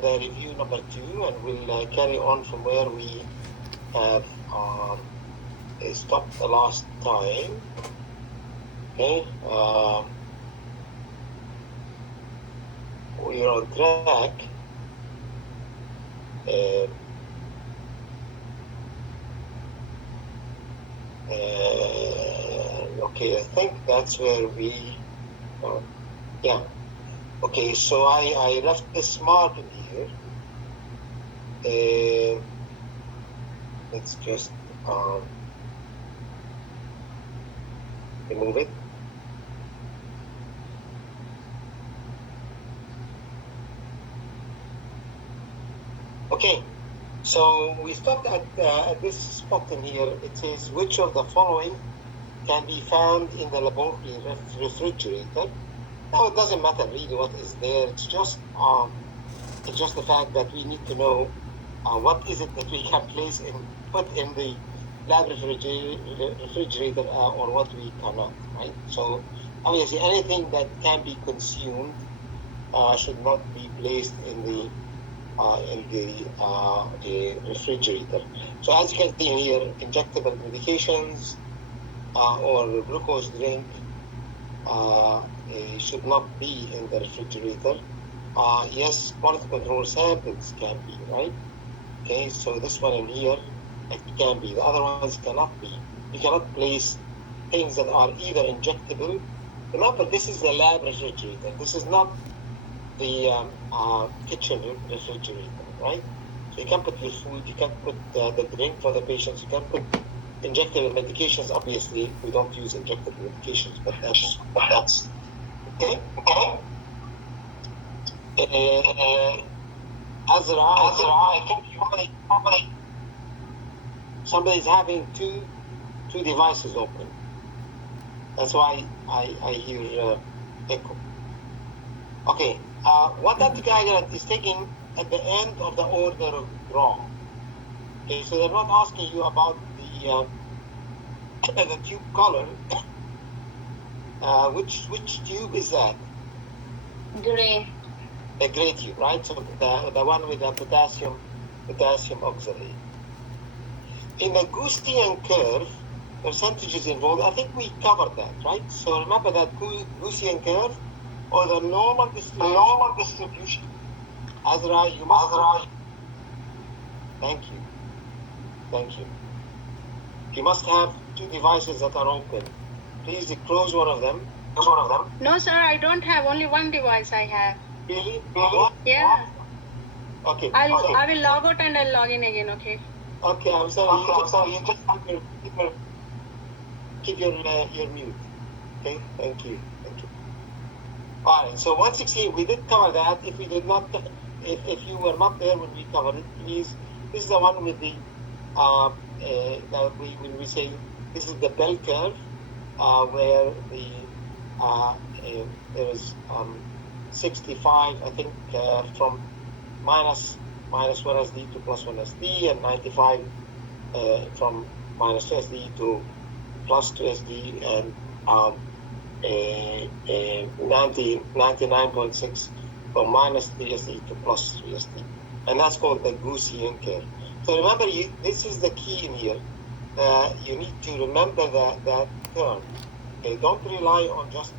the review number 2, and we'll carry on from where we have stopped the last time. Okay, we are on track. Okay, I think that's where we, yeah. Okay, so I left this mark in here. Let's just remove it. Okay, so we stopped at this spot in here. It says, which of the following can be found in the laboratory refrigerator? Now, it doesn't matter really what is there. It's just the fact that we need to know what is it that we can place in, put in the lab refrigerator or what we cannot, right? So obviously anything that can be consumed should not be placed in the refrigerator. So as you can see here, injectable medications or glucose drink should not be in the refrigerator. Yes, quality control samples can be, right? Okay, so this one in here, it can be. The other ones cannot be. You cannot place things that are either injectable. Remember, this is the lab refrigerator. This is not the kitchen refrigerator, right? So you can put your food, you can put the drink for the patients, you can put injectable medications. Obviously, we don't use injectable medications, but that's okay. Azra, I think somebody's having two devices open. That's why I hear echo. Okay, what anticoagulant is taking at the end of the order of draw? Okay, so they're not asking you about the tube color. Which tube is that? Gray. The gray tube, right? So the one with the potassium oxalate. In the Gaussian curve, percentages involved, I think we covered that, right? So remember that Gaussian curve or the normal distribution. Azra, you must. Thank you. You must have two devices that are open. Please close one of them. No, sir, I don't have. Only one device I have. Really? Yeah. Okay. I will log out and I'll log in again, okay? Okay, I'm sorry. You just keep your mute. Okay, thank you. All right, so 116, we did cover that. If we did not, if you were not there when we covered it, please, this is the one with the, when we say this is the bell curve, where the, there is 65, I think, from minus 1 SD to plus 1 SD, and 95 from minus 2 SD to plus 2 SD, and 99.6 from minus 3 SD to plus 3 SD. And that's called the Gaussian curve. So remember, this is the key in here. You need to remember that term. Okay, don't rely on just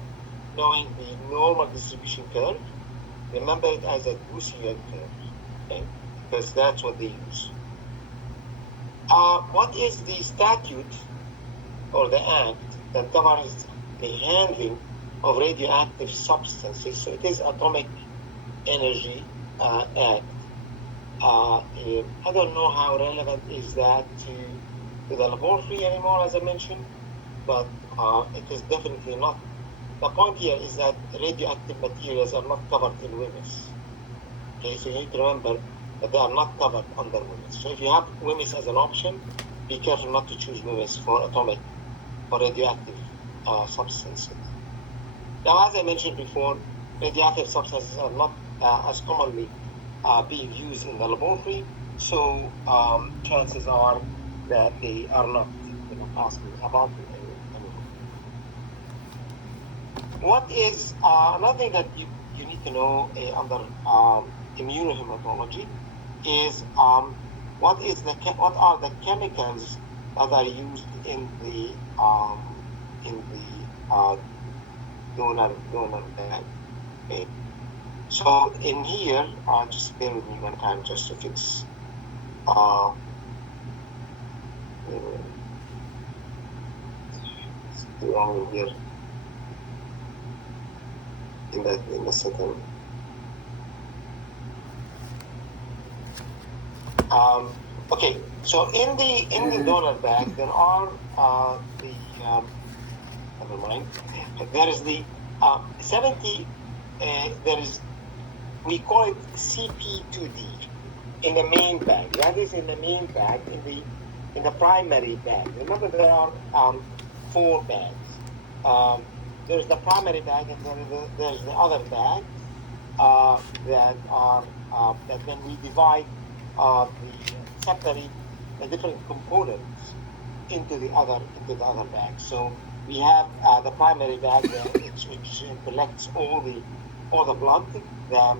knowing the normal distribution curve. Remember it as a Gaussian curve, okay? Because that's what they use. What is the statute or the act that covers the handling of radioactive substances? So it is Atomic Energy Act. I don't know how relevant is that to the laboratory anymore, as I mentioned, but it is definitely not. The point here is that radioactive materials are not covered in WMIS. Okay, so you need to remember that they are not covered under WMIS. So if you have WMIS as an option, be careful not to choose WMIS for atomic or radioactive substances. Now, as I mentioned before, radioactive substances are not as commonly being used in the laboratory, so chances are that they are not asking about it anymore. What is another thing that you need to know under immunohematology is what are the chemicals that are used in the donor bag. Okay. So in here, just bear with me one time just to fix. It's wrong here in the second. Okay, so in the donor bag there are never mind. There is the 70. There is, we call it CP2D in the main bag. That is in the main bag, in the primary bag. Remember, there are 4 bags. There's the primary bag, and then there's the other bags that are that when we divide separate the different components into the other bags. So we have the primary bag which collects all the blood, the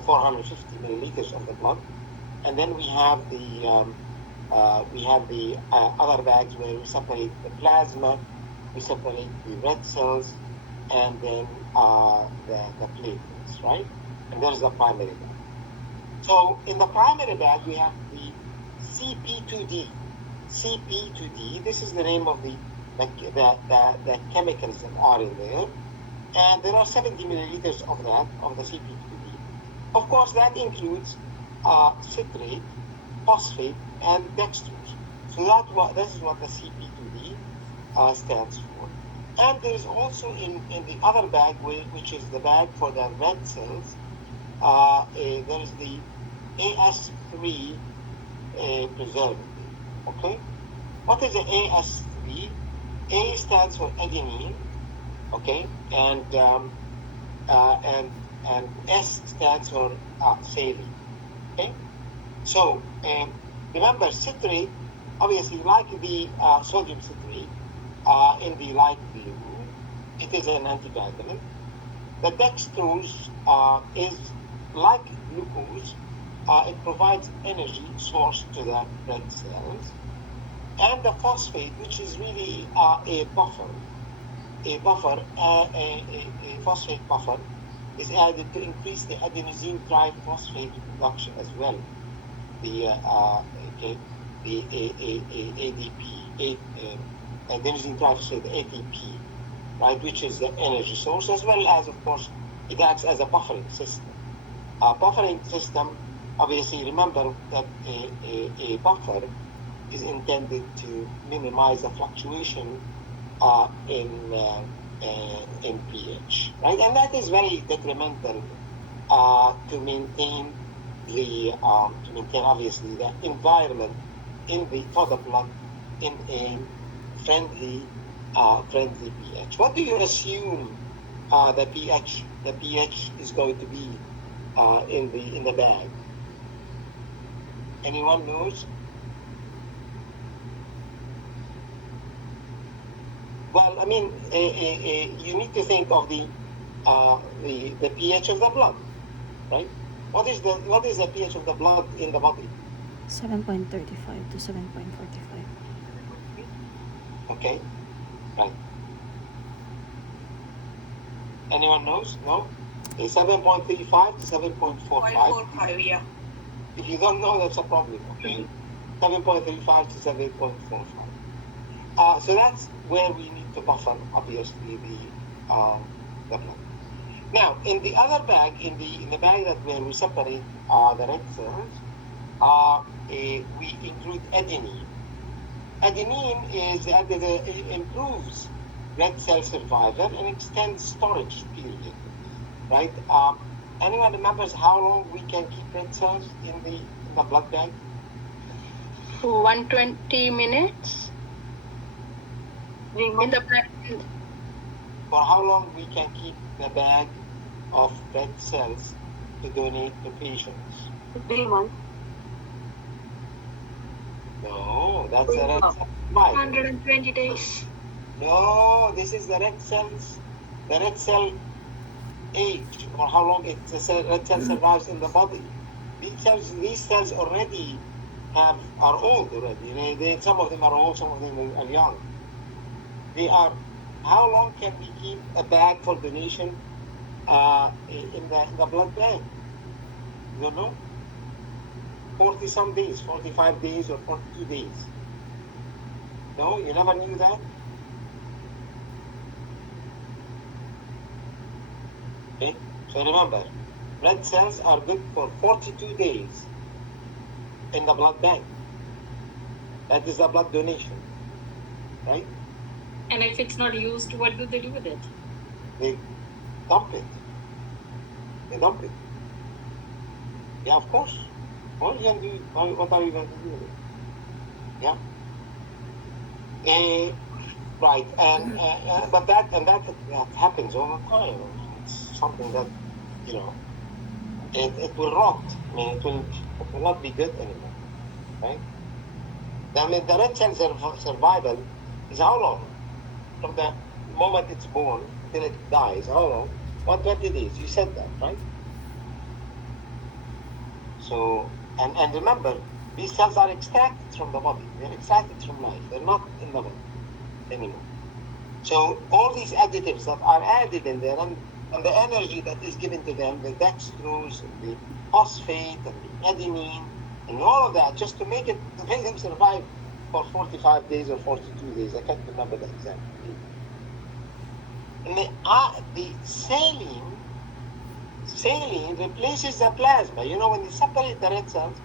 450 milliliters of the blood, and then we have the other bags where we separate the plasma, we separate the red cells, and then the platelets, right? And there's the primary bag. So in the primary bag we have the CP2D. CP2D. This is the name of the chemicals that are in there, and there are 70 milliliters of the CP2D. Of course, that includes citrate, phosphate, and dextrose. So this is what the CP2D stands for. And there is also in the other bag, which is the bag for the red cells, there is the AS3 preservative. Okay, what is the AS3? A stands for adenine, okay, and S stands for saline. Okay, so remember, citrate, obviously, like the sodium citrate in the light blue, it is an antivitamin. The dextrose is like glucose. It provides energy source to the red cells. And the phosphate, which is really a phosphate buffer, is added to increase the adenosine triphosphate production as well. The ADP, adenosine triphosphate, ATP, right, which is the energy source, as well as, of course, it acts as a buffering system. Buffering system, obviously, remember that a buffer is intended to minimize the fluctuation in pH, right? And that is very detrimental to maintain obviously the environment for the blood in a friendly pH. What do you assume the pH is going to be in the bag? Anyone knows? Well, I mean, you need to think of the pH of the blood, right? What is the pH of the blood in the body? 7.35 to 7.45. Okay, right. Anyone knows? No? Okay, 7.35 to 7.45. 0.45, yeah. If you don't know, that's a problem, okay? 7.35 to 7.45. So that's where we need to buffer, obviously, the blood. Now, in the other bag, in the bag that where we separate the red cells, we include adenine. Adenine improves red cell survival and extends storage period, right? Anyone remembers how long we can keep red cells in the blood bag? 120 minutes. In the bag. For how long we can keep the bag of red cells to donate to patients? 3 months. No, that's the red cell survival. 120 days. No, this is the red cells. The red cell age or how long red cell survives in the body. These cells already are old already. Some of them are old, some of them are young. They are. How long can we keep a bag for donation in the blood bank? You don't know? 40 some days, 45 days or 42 days. No, you never knew that? Okay, so remember, red cells are good for 42 days in the blood bank. That is the blood donation, right? And if it's not used, what do they do with it? They dump it. They dump it. Yeah, of course. What are you going to do? What are you going to do with it? Yeah. Right, and but that happens all the time. It's something that, you know, it will rot. I mean, it will not be good anymore, right? I mean, the red cell survival is how long? From the moment it's born till it dies, how long? 120 days. You said that, right? So, and remember, these cells are extracted from the body. They're extracted from life. They're not in the body anymore. So all these additives that are added in there and the energy that is given to them, the dextrose, and the phosphate, and the adenine, and all of that, just to make them survive for 45 days or 42 days. I can't remember the exact date. And the saline replaces the plasma. You know, when they separate the red cells,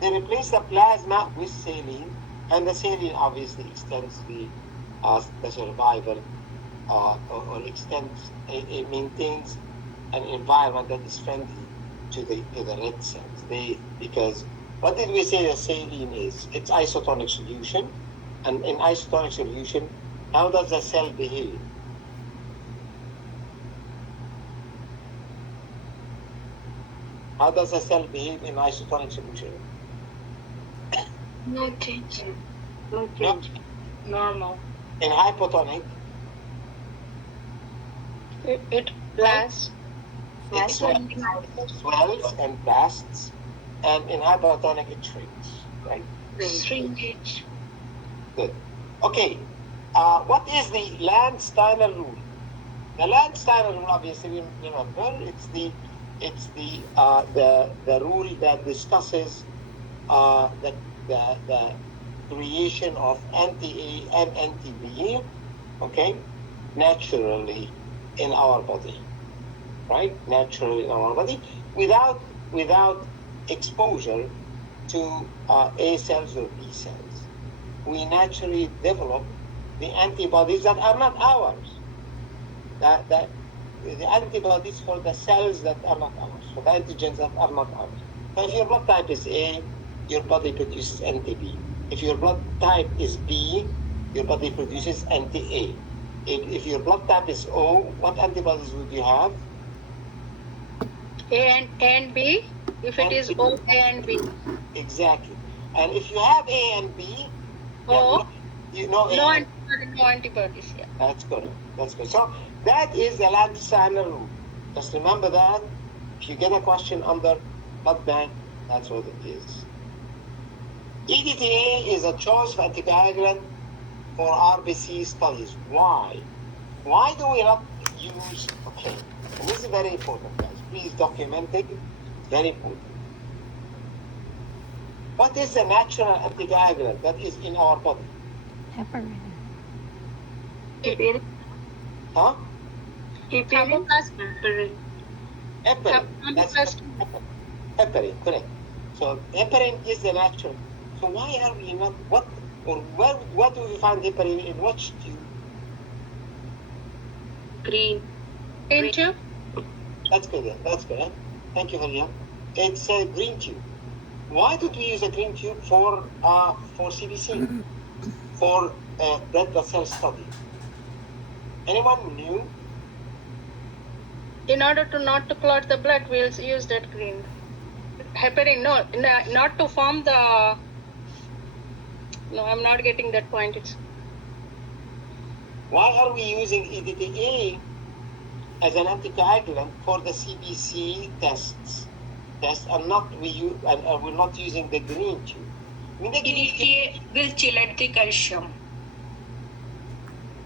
they replace the plasma with saline, and the saline obviously extends the survival or extends, it maintains an environment that is friendly to the red cells. Because what did we say the saline is? It's isotonic solution, and in isotonic solution, how does the cell behave? How does a cell behave in isotonic solution? No change. No change. No. Normal. In hypotonic, It blasts. it swells and blasts, and in hypertonic it shrinks, right? Shrinkage. Good. Okay. What is the Land-Steiner rule? The Land-Steiner rule, obviously, we remember, it's the rule that discusses the creation of anti-A and anti-B, okay, naturally in our body, right? Naturally in our body, without exposure to A cells or B cells. We naturally develop the antibodies that are not ours. The antibodies for the cells that are not ours, for the antigens that are not ours. So if your blood type is A, your body produces anti-B. If your blood type is B, your body produces anti-A. If your blood type is O, what antibodies would you have? A and B. If it is O, A and B. Exactly. And if you have A and B, O, you know no antibodies. Yeah. That's good. That's good. So that is the Land-Steiner rule. Just remember that. If you get a question under blood bank, that's what it is. EDTA is a choice of anticoagulant for RBC studies. Why? Why do we not use, okay, and this is very important, guys. Please document it. It's very important. What is the natural anticoagulant that is in our body? Heparin. Heparin. Huh? Heparin. Heparin. That's heparin, correct. So heparin is the natural. So why are we not, what do we find heparin in which tube? Green. Green tube. That's good, that's good. Huh? Thank you, Haria. It's a green tube. Why did we use a green tube for CBC? For red blood cell study? Anyone knew? In order to not to clot the blood, we'll use that green. Heparin, no, not to form the. No, I'm not getting that point. Why are we using EDTA as an anticoagulant for the CBC tests, and we're not using the green tube. I mean, the green tube, EDTA will chelate the calcium.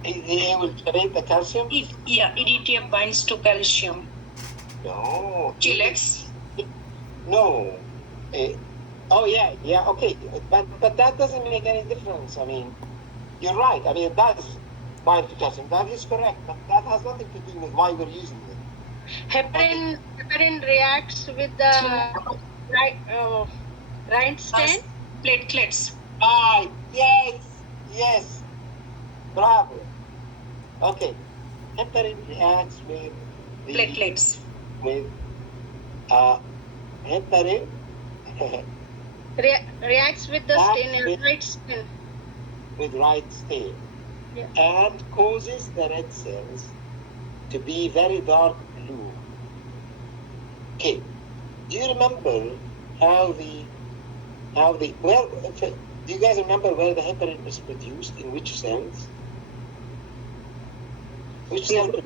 it will chelate the calcium. EDTA binds to calcium. No. Chelates. No. Oh yeah, okay, but that doesn't make any difference. I mean, you're right. I mean, it does bind to calcium. That is correct, but that has nothing to do with why we're using it. Heparin reacts with the rind stain. Platelets. Ah, yes, bravo. Okay, heparin reacts with the Platelets. with heparin Reacts with the stain, right stain. with right stain, Yeah. and causes the red cells to be very dark blue. Okay, do you remember do you guys remember where the heparin is produced, in which cells? Which cells?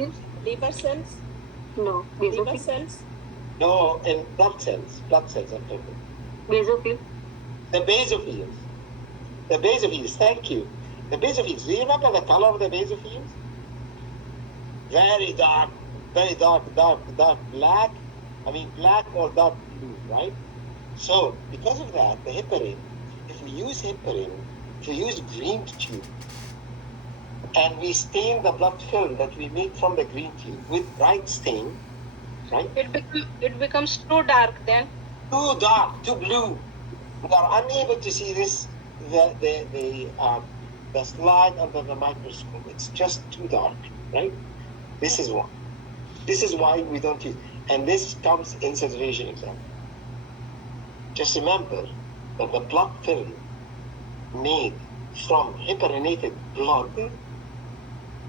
Liver cells? No. Liver cells? No, in blood cells, I'm talking. Basophil. The basophils. Thank you. The basophils. Do you remember the color of the basophils? Very dark black. I mean, black or dark blue, right? So, because of that, the heparin, if we use green tube, and we stain the blood film that we make from the green tube with bright stain, right? It becomes too dark then. Too dark, too blue. We are unable to see this, the slide under the microscope. It's just too dark, right? This is why we don't use, and this comes in saturation exam. Just remember that the blood film made from heparinated blood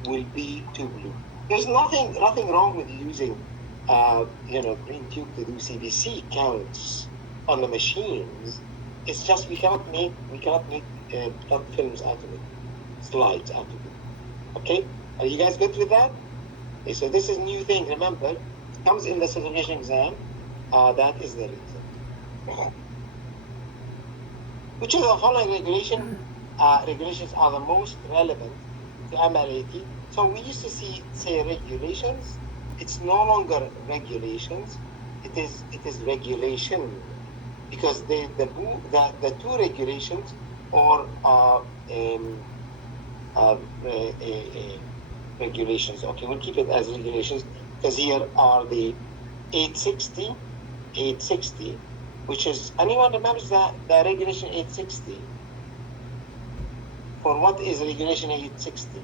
will be too blue. There's nothing wrong with using green tube to do CBC counts on the machines. It's just we cannot make blood films out of it, slides out of it. Okay, are you guys good with that? Okay, so this is new thing. Remember, it comes in the saturation exam. That is the reason. Which of the following regulations are the most relevant to ML80? So we used to say regulations. It's no longer regulations. It is regulation, because the two regulations or regulations. Okay, we'll keep it as regulations, because here are the 860, which is, anyone remembers the regulation 860? For what is regulation 860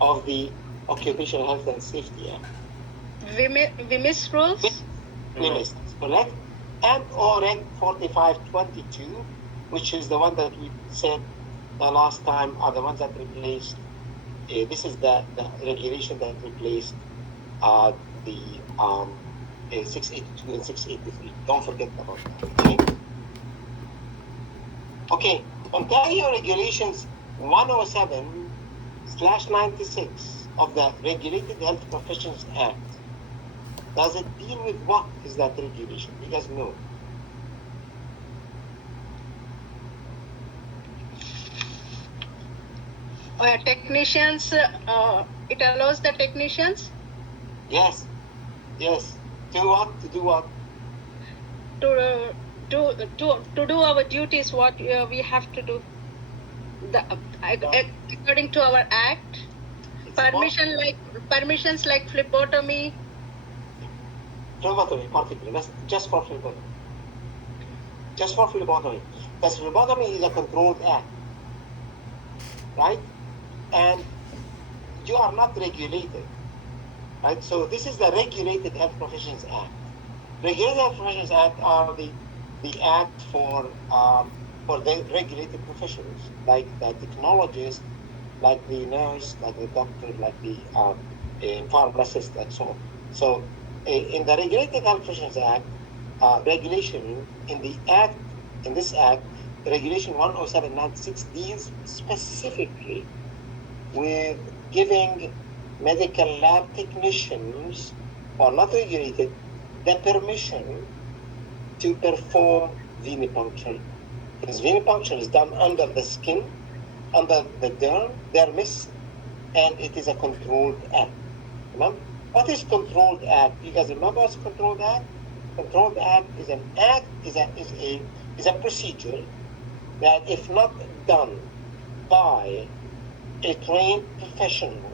of the Occupational Health and Safety Act? WMIS rules. WMIS, correct. And OREG 4522, which is the one that we said the last time, are the ones that replaced. This is the regulation that replaced the 682 and 683. Don't forget about that. Okay. Ontario Regulations 107/96 of the Regulated Health Professions Act. Does it deal with what is that regulation? You guys know. Technicians, it allows the technicians Yes. To do what? to do our duties, what we have to do. According to our act, permissions like phlebotomy. Phlebotomy, particularly. That's just for phlebotomy. Because phlebotomy is a controlled act, right? And you are not regulated, right? So this is the Regulated Health Professions Act. Regulated Health Professions Act are the act for the regulated professions, like the technologist, like the nurse, like the doctor, like the pharmacist, and so on. So in the Regulated Health Professions Act, regulation in this act, Regulation 107/96 deals specifically with giving medical lab technicians or not regulated the permission to perform venipuncture. Because venipuncture is done under the skin, under the dermis, and it is a controlled act. Remember? What is controlled act? You guys remember what's controlled act? Controlled act is an act, is a procedure that if not done by a trained professional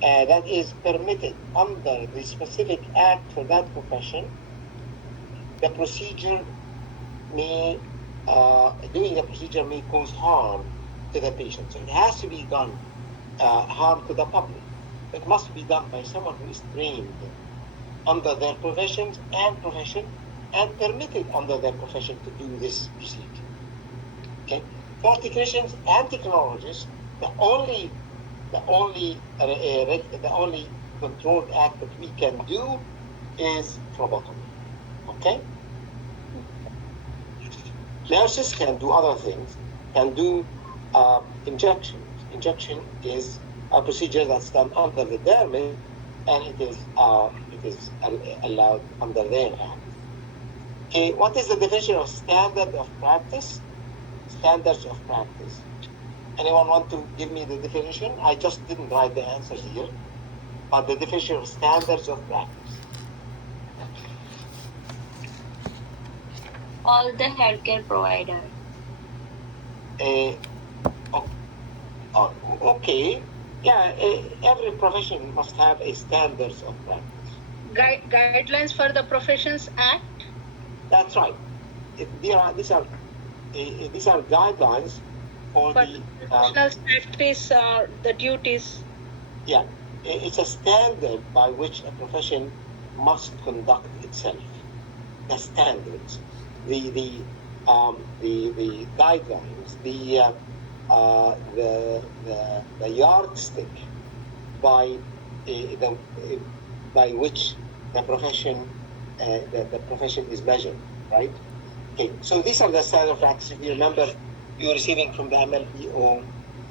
that is permitted under the specific act for that profession, the procedure may, doing the procedure may cause harm to the patient. So it has to be done, harm to the public. It must be done by someone who is trained under their profession and permitted under their profession to do this procedure. Okay? For technicians and technologists, the only controlled act that we can do is phlebotomy. Okay? Nurses can do other things, can do injections. Injection is a procedure that's done under the dermis, and it is allowed under their act. Okay, what is the definition of standard of practice? Standards of practice. Anyone want to give me the definition? I just didn't write the answers here, but the definition of standards of practice. All the healthcare provider. Okay. Yeah, every profession must have a standards of practice. Guidelines for the Professions Act. That's right. These are guidelines for the professional practice, the duties. Yeah, it's a standard by which a profession must conduct itself. The standards, the guidelines, the yardstick by which the profession is measured, right? Okay, so these are the standard of practice. If you remember, you're receiving from the MLPO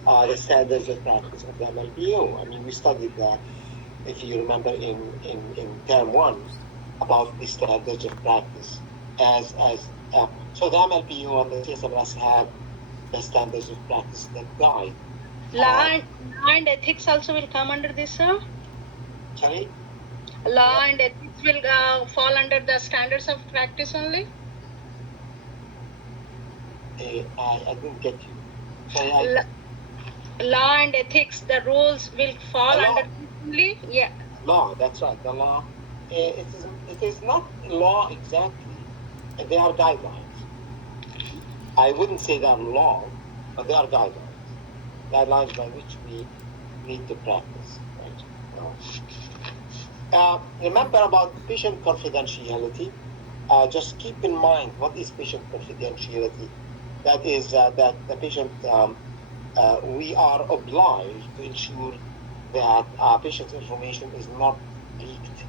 the standards of practice of the MLPO. I mean, we studied that, if you remember, in term 1 about the standards of practice. So the MLPO and the CSMS have the standards of practice that guide. Law and ethics also will come under this, sir? Sorry? Law and ethics will fall under the standards of practice only? I didn't get you. Sorry, law and ethics, the rules will fall under this only? Yeah. Law, that's right. The law. It is not law exactly. They are guidelines. I wouldn't say they are law, but they are guidelines. Guidelines by which we need to practice. Right? Remember about patient confidentiality. Just keep in mind what is patient confidentiality. That is that the patient, we are obliged to ensure that our patient's information is not leaked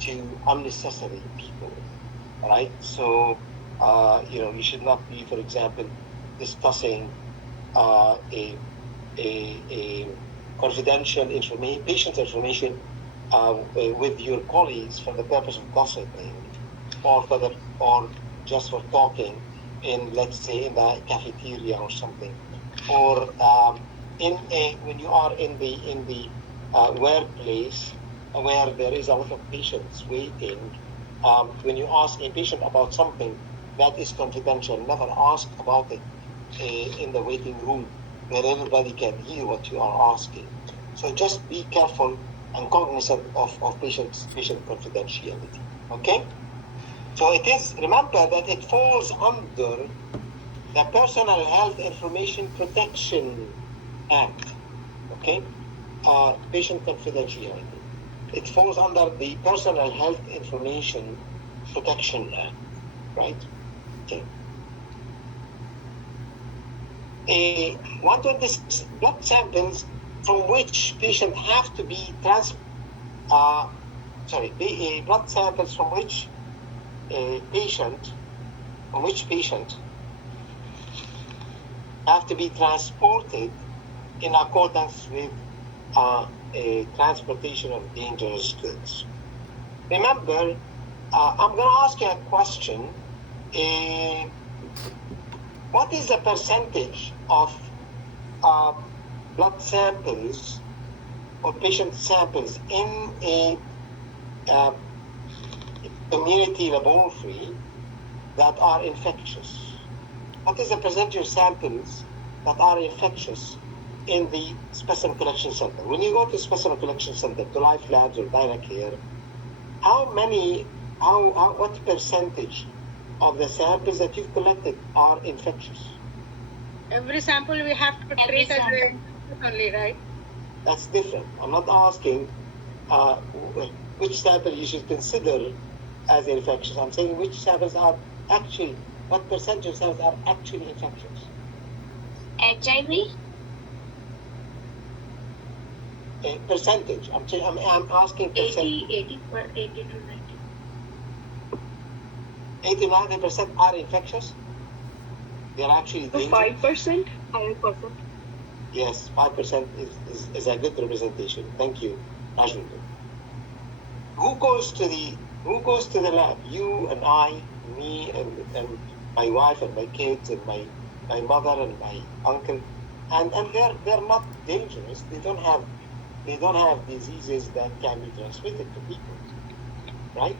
to unnecessary people, right? So, you should not be, for example, discussing a confidential patient information with your colleagues for the purpose of gossiping, or just for talking in, let's say, in the cafeteria or something, or when you are in the workplace where there is a lot of patients waiting. When you ask a patient about something that is confidential, never ask about it in the waiting room where everybody can hear what you are asking. So just be careful and cognizant of patient confidentiality. Okay? So remember that it falls under the Personal Health Information Protection Act. Okay? Patient confidentiality. It falls under the Personal Health Information Protection Act. Right? Okay. 126 blood samples from which patient have to be blood samples from which patient have to be transported in accordance with transportation of dangerous goods. remember, I'm going to ask you a question. What is the percentage of blood samples or patient samples in a community laboratory that are infectious? What is the percentage of samples that are infectious in the specimen collection center? When you go to specimen collection center, to Life Labs or DynaCare, what percentage of the samples that you've collected are infectious? Every sample we have to treat as a only, right? That's different. I'm not asking which sample you should consider as infectious. I'm saying which samples are actually, what percentage of samples are actually infectious? HIV? Percentage. I'm asking percentage. 80 to 90. 80 to 90% are infectious. They're actually dangerous. 5%? 5%. Yes, 5% is a good representation. Thank you, Rajendra. Who goes to the lab? You and I, me and my wife and my kids and my mother and my uncle, and they're not dangerous. They don't have diseases that can be transmitted to people, right?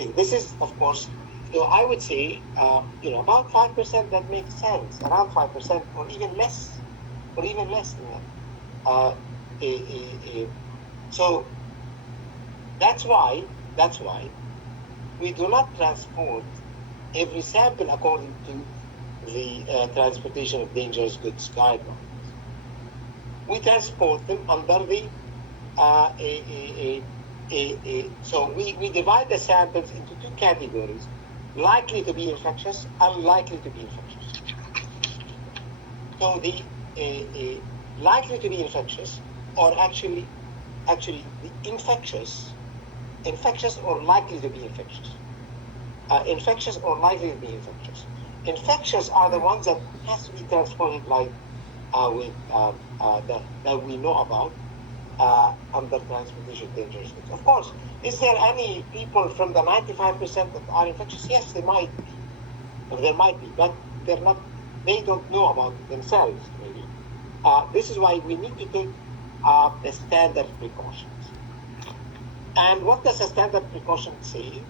And this is, of course, I would say, about 5%. That makes sense. Around 5%, or even less than that. So that's why we do not transport every sample according to the transportation of dangerous goods guidelines. We transport them under the so we divide the samples into two categories: likely to be infectious, unlikely to be infectious. So the likely to be infectious, or actually the infectious or likely to be infectious. Infectious or likely to be infectious. Infectious are the ones that has to be transported like that we know about under transportation dangerous goods. Of course, is there any people from the 95% that are infectious? Yes, there might be, but they're not. They don't know about it themselves, maybe. This is why we need to take the standard precautions. And what does a standard precaution say?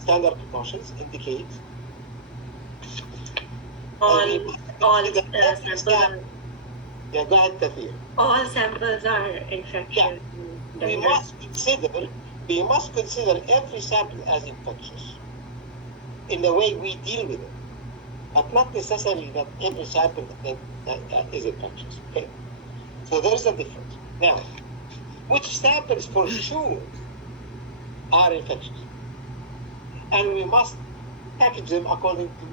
Standard precautions indicate All samples are. Yeah, go ahead, Tafir. All samples are infectious. Yeah. We must consider every sample as infectious in the way we deal with it, but not necessarily that every sample that is infectious. Okay, so there's a difference. Now, which samples for sure are infectious, and we must package them according to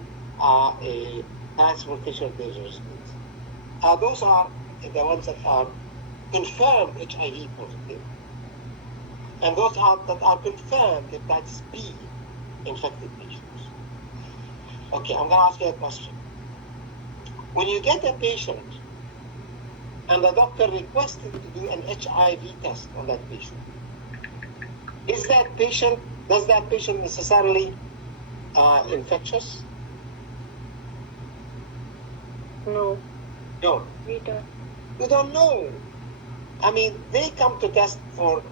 a transportation of dangerous goods. Those are the ones that are confirmed HIV positive, and those that are confirmed hepatitis B infected patients. Okay, I'm going to ask you a question. When you get a patient and the doctor requested to do an HIV test on that patient, does that patient necessarily infectious? No. No. We don't. You don't know. I mean, they come to test for,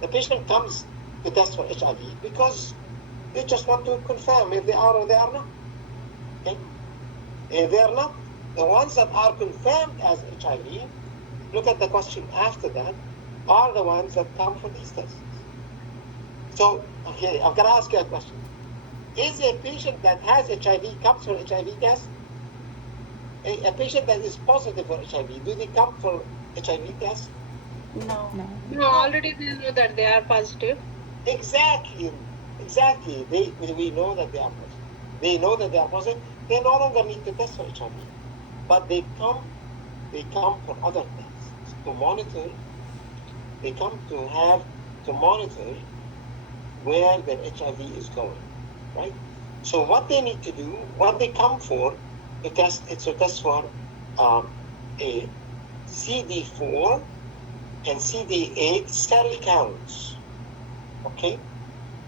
the patient comes to test for HIV because they just want to confirm if they are or they are not. Okay? If they are not, the ones that are confirmed as HIV, look at the question after that, are the ones that come for these tests. So, okay, I'm going to ask you a question. Is a patient that has HIV comes for HIV test? A patient that is positive for HIV, do they come for HIV test? No. No, already they know that they are positive. Exactly. We know that they are positive. They know that they are positive. They no longer need to test for HIV, but they come for other tests to monitor. They come to monitor where their HIV is going, right? So what they need to do, what they come for, to test, it's a test for a CD4 and CD8 cell counts. okay?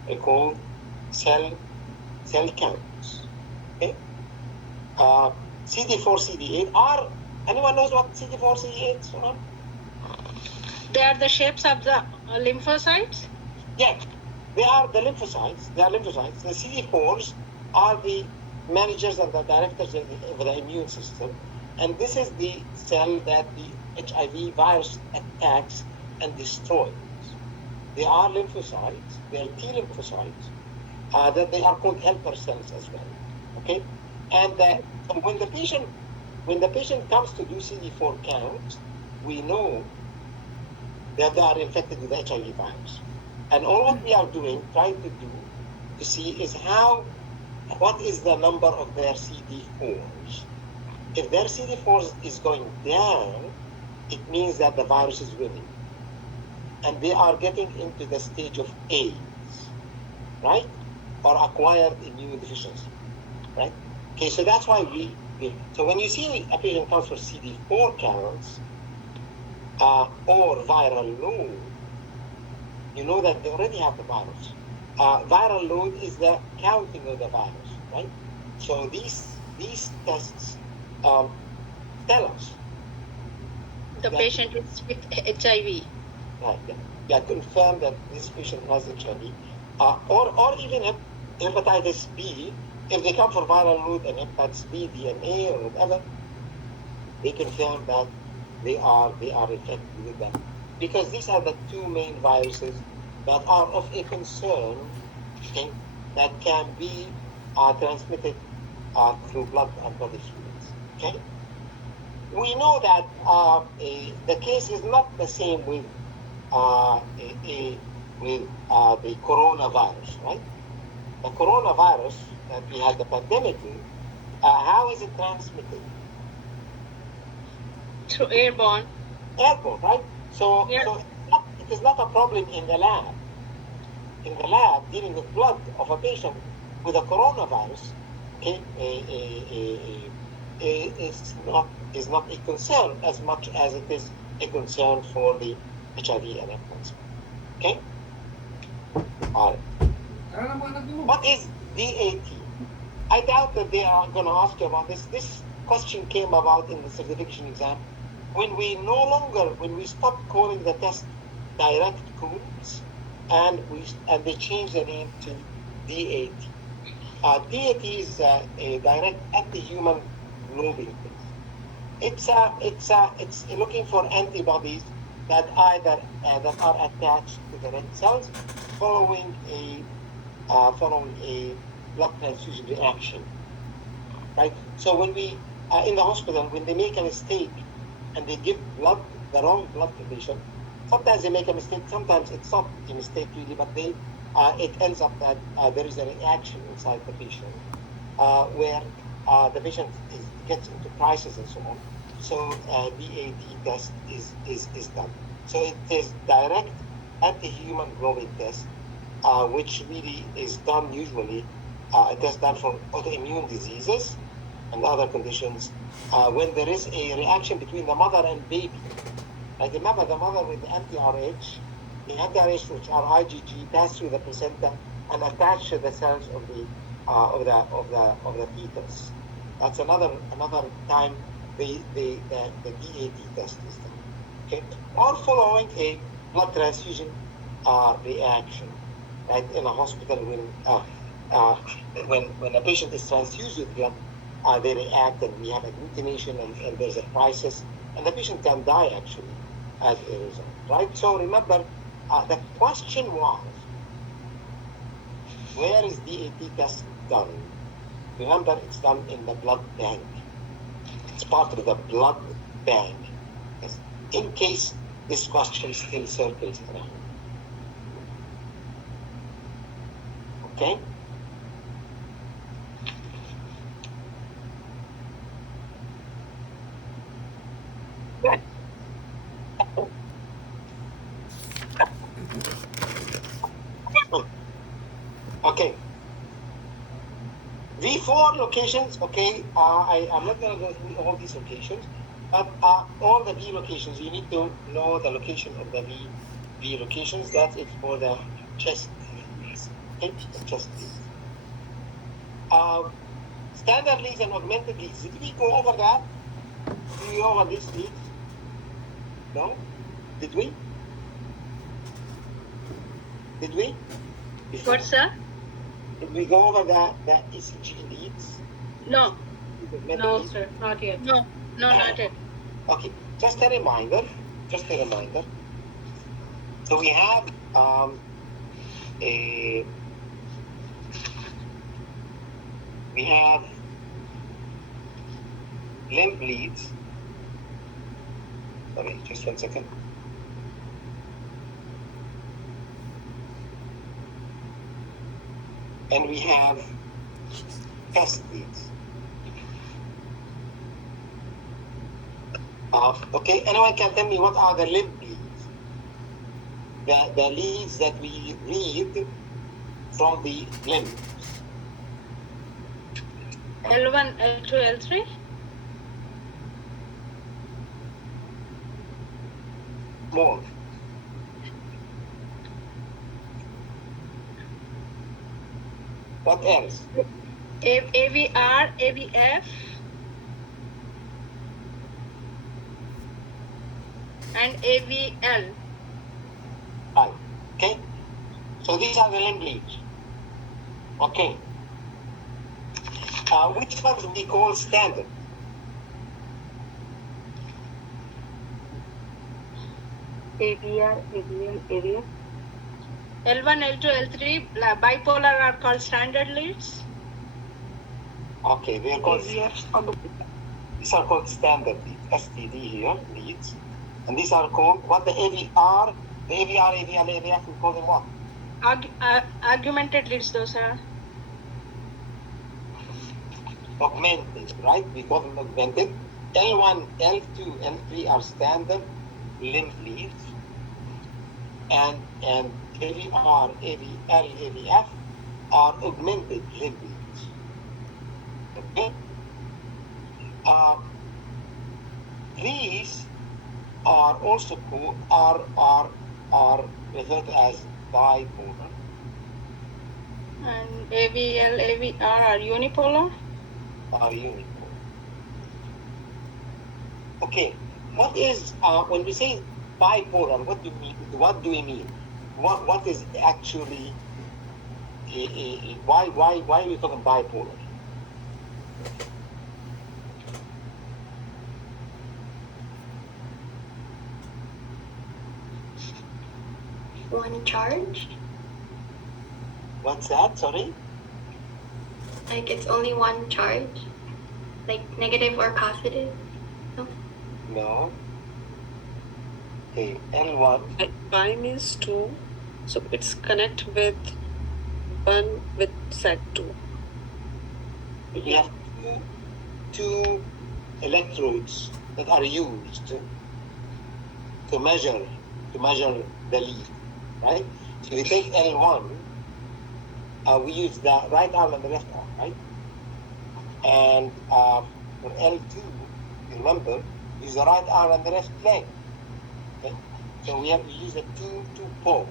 They're called cell counts, okay? CD4, CD8 are, anyone knows what CD4, CD8 are? They are the shapes of the lymphocytes. Yeah, they are the lymphocytes. They are lymphocytes. The CD4s are the managers and the directors of the immune system. And this is the cell that the HIV virus attacks and destroys. They are lymphocytes. They are T lymphocytes. That they are called helper cells as well. Okay, and so when the patient comes to do CD4 count, we know that they are infected with HIV virus. And all what we are doing, trying to do, to see is what is the number of their CD4s. If their CD4s is going down, it means that the virus is winning. And they are getting into the stage of AIDS, right? Or acquired immune deficiency, right? Okay, so that's why so when you see a patient comes for CD4 counts, or viral load, you know that they already have the virus. Viral load is the counting of the virus, right? So these tests tell us The patient is with HIV. right, yeah, confirm that this patient has HIV, or even hepatitis B. If they come for viral load and hepatitis B DNA or whatever, they confirm that they are infected with them, because these are the two main viruses that are of a concern, okay, that can be transmitted through blood and body fluids. Okay, we know that the case is not the same with the coronavirus, right? The coronavirus that we had the pandemic with, how is it transmitted? Through airborne. Airborne, right? So, Yeah. so it is not a problem in the lab. In the lab, dealing with blood of a patient with a coronavirus, okay, is not a concern as much as it is a concern for the HIV and hepatitis. Okay? All right. What is DAT? I doubt that they are going to ask you about this. This question came about in the certification exam when we stopped calling the test direct codes, and they changed the name to DAT. DAT is a direct anti-human globin test. It's looking for antibodies that either that are attached to the red cells following a blood transfusion reaction, right? So when we in the hospital, when they make a mistake and they give blood, the wrong blood to the patient, sometimes they make a mistake, sometimes it's not a mistake really, but it ends up that there is a reaction inside the patient where the patient gets into crisis and so on. So DAT test is done. So it is direct anti-human globin test, which really is done usually, a test done for autoimmune diseases and other conditions when there is a reaction between the mother and baby. Like remember, the mother with the anti-RH, which are IgG, pass through the placenta and attach to the cells of the fetus. That's another time the DAT test is done. Okay, or following a blood transfusion reaction, right? In a hospital when a patient is transfused with blood, they react and we have agglutination and there's a crisis and the patient can die actually as a result, right? So remember, the question was, where is DAT test done? Remember, it's done in the blood bank. It's part of the blood bank. Yes. In case this question still circles around. Okay? Good. Okay. V4 locations, okay, I'm not going to go through all these locations, but all the V locations, you need to know the location of the V locations. That's it for the chest leads. Okay, the chest leads. Standard leads and augmented leads. Did we go over that? Did we go over these leads? No? Did we? Did we? Before? What's that? Did we go over the ECG leads? No, Augmented No, leads? sir, not yet. no, not yet. Okay, just a reminder. So we have we have limb leads. Sorry, just 1 second. And we have chest leads. Okay, anyone can tell me what are the limb leads? The leads that we read from the limbs. L1, L2, L3. More. What else? AVR, AVF, and AVL. Right. Okay. So these are the limb leads. Okay. Which ones we call standard? AVR, AVL, AVF. L1, L2, L3, bipolar are called standard leads. Okay, they are called these are called standard leads. STD here, leads. And these are called what the AVR, AVL, AVF, we call them what? Augmented leads, those are. Augmented, right? We call them augmented. L1, L2, L3 are standard limb leads. And AVR, AVL, AVF are augmented limb leads. Okay? These are also called, are referred to as bipolar. And AVL, AVR are unipolar. Are unipolar. Okay, what is when we say bipolar? What do we mean? What is actually why are we talking bipolar? One charge? What's that? Sorry. Like it's only one charge? Like negative or positive? No. No. Okay, L1. Pi means 2, so it's connect with 1 with set 2. We have two electrodes that are used to measure the lead, right? So we take L1, we use the right arm and the left arm, right? And for L2, remember, use the right arm and the left leg. Okay? So we use the two poles.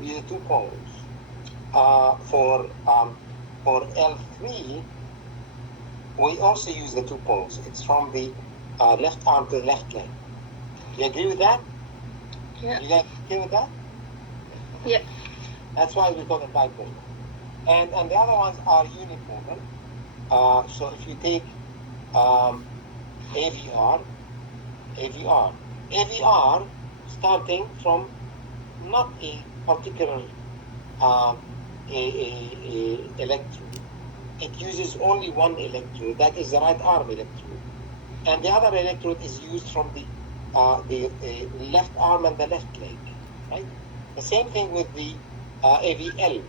We use the 2 poles. For L3, we also use the 2 poles. It's from the left arm to the left leg. You agree with that? Yeah. You guys agree with that? Yeah. That's why we call them bipolar. And the other ones are unipolar. So if you take AVR, starting from not a particular electrode. It uses only one electrode, that is the right arm electrode. And the other electrode is used from the left arm and the left leg, right? The same thing with the AVL.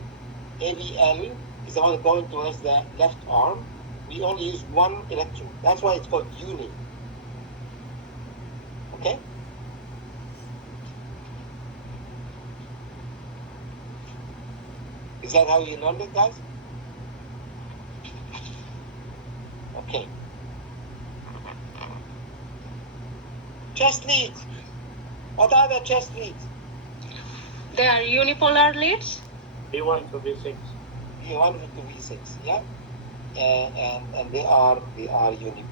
AVL is the one going towards the left arm. We only use one electrode. That's why it's called uni. Okay? Is that how you learned it, guys? Okay. Chest leads. What are the chest leads? They are unipolar leads. V1 to V6. V1 to V6, yeah, and they are unipolar.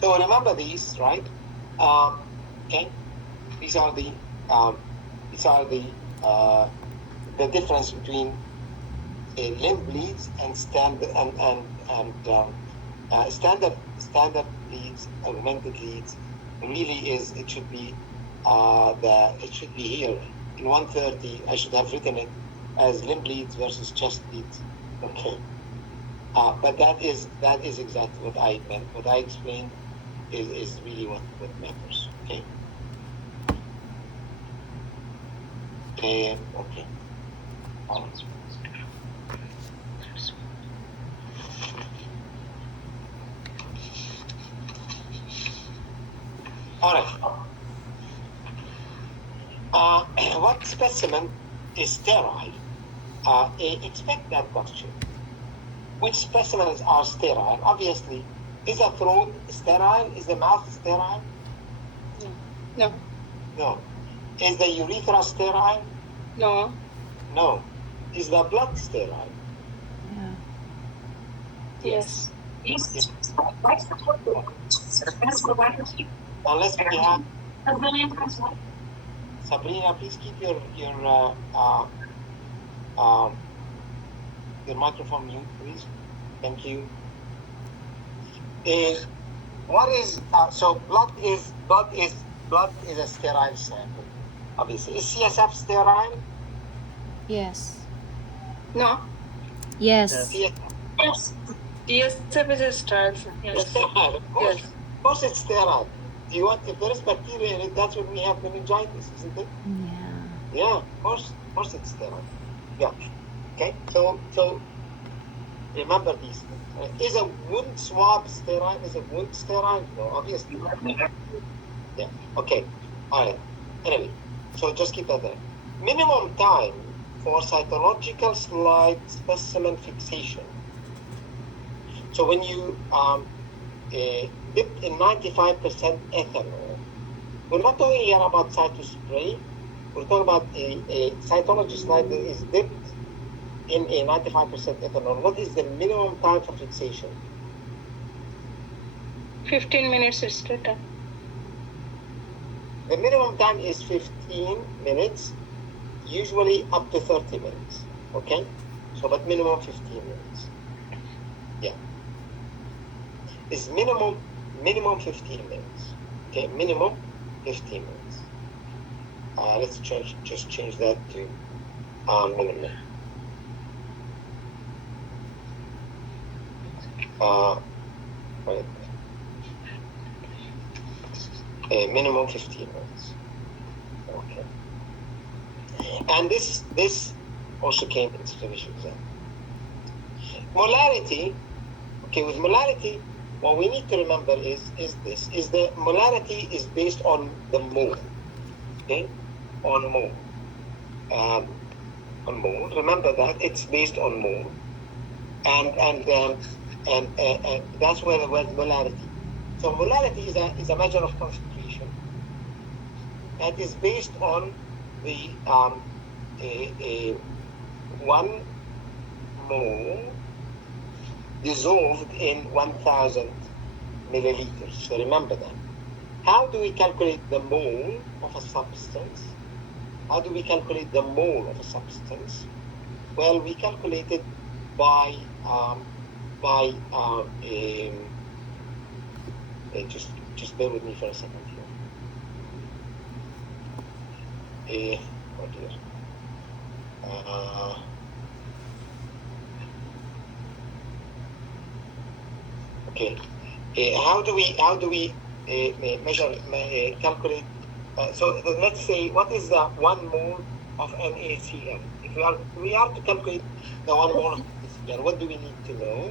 So remember these, right? Okay, these are the difference between limb leads and standard standard leads, augmented leads. Really it should be here in 130. I should have written it as limb leads versus chest leads. Okay, but that is exactly what I meant. What I explained is really what matters. Okay. Okay. All right. What specimen is sterile? Expect that question. Which specimens are sterile? Obviously, is the throat sterile? Is the mouth sterile? No. No. Is the urethra sterile? No. No. Is the blood sterile? Yeah. Yes. Unless we have Sabrina, please keep your microphone mute, please. Thank you. What is so blood is a sterile sample. Obviously, is CSF sterile? Yes. No. Yes. Yes. DSF is a sterile. Yes. Sterile, of course. Yes. Of course, it's sterile. Do you want, if there is bacteria in it, that's when we have meningitis, isn't it? Yeah. Yeah, of course it's sterile. Yeah. Okay. So remember these things. Is a wound swab sterile? Is a wound sterile? No, obviously. Yeah. Okay. All right. Anyway, so just keep that there. Minimum time for cytological slide specimen fixation. So when you dipped in 95% ethanol, we're not talking here about cytospray. We're talking about a cytology slide that is dipped in a 95% ethanol. What is the minimum time for fixation? 15 minutes is total. The minimum time is 15 minutes, usually up to 30 minutes. Okay? So, but minimum 15 minutes. Yeah. It's minimum 15 minutes. Okay, minimum 15 minutes. Let's just change that to minimum. Right. Minimum 15 minutes. Okay. And this also came into the visual exam. Molarity. Okay, with molarity, what we need to remember is the molarity is based on the mole. Okay, on mole. On mole. Remember that it's based on mole, and that's where the word molarity. So molarity is a measure of concentration, and is based on the 1 mole dissolved in 1,000 milliliters. So remember that. How do we calculate the mole of a substance? How do we calculate the mole of a substance? Well, we calculate it by just bear with me for a second here. Oh dear. Okay. How do we measure, calculate? So let's say, what is the 1 mole of NaCl? If we are to calculate the 1 mole of NaCl, what do we need to know?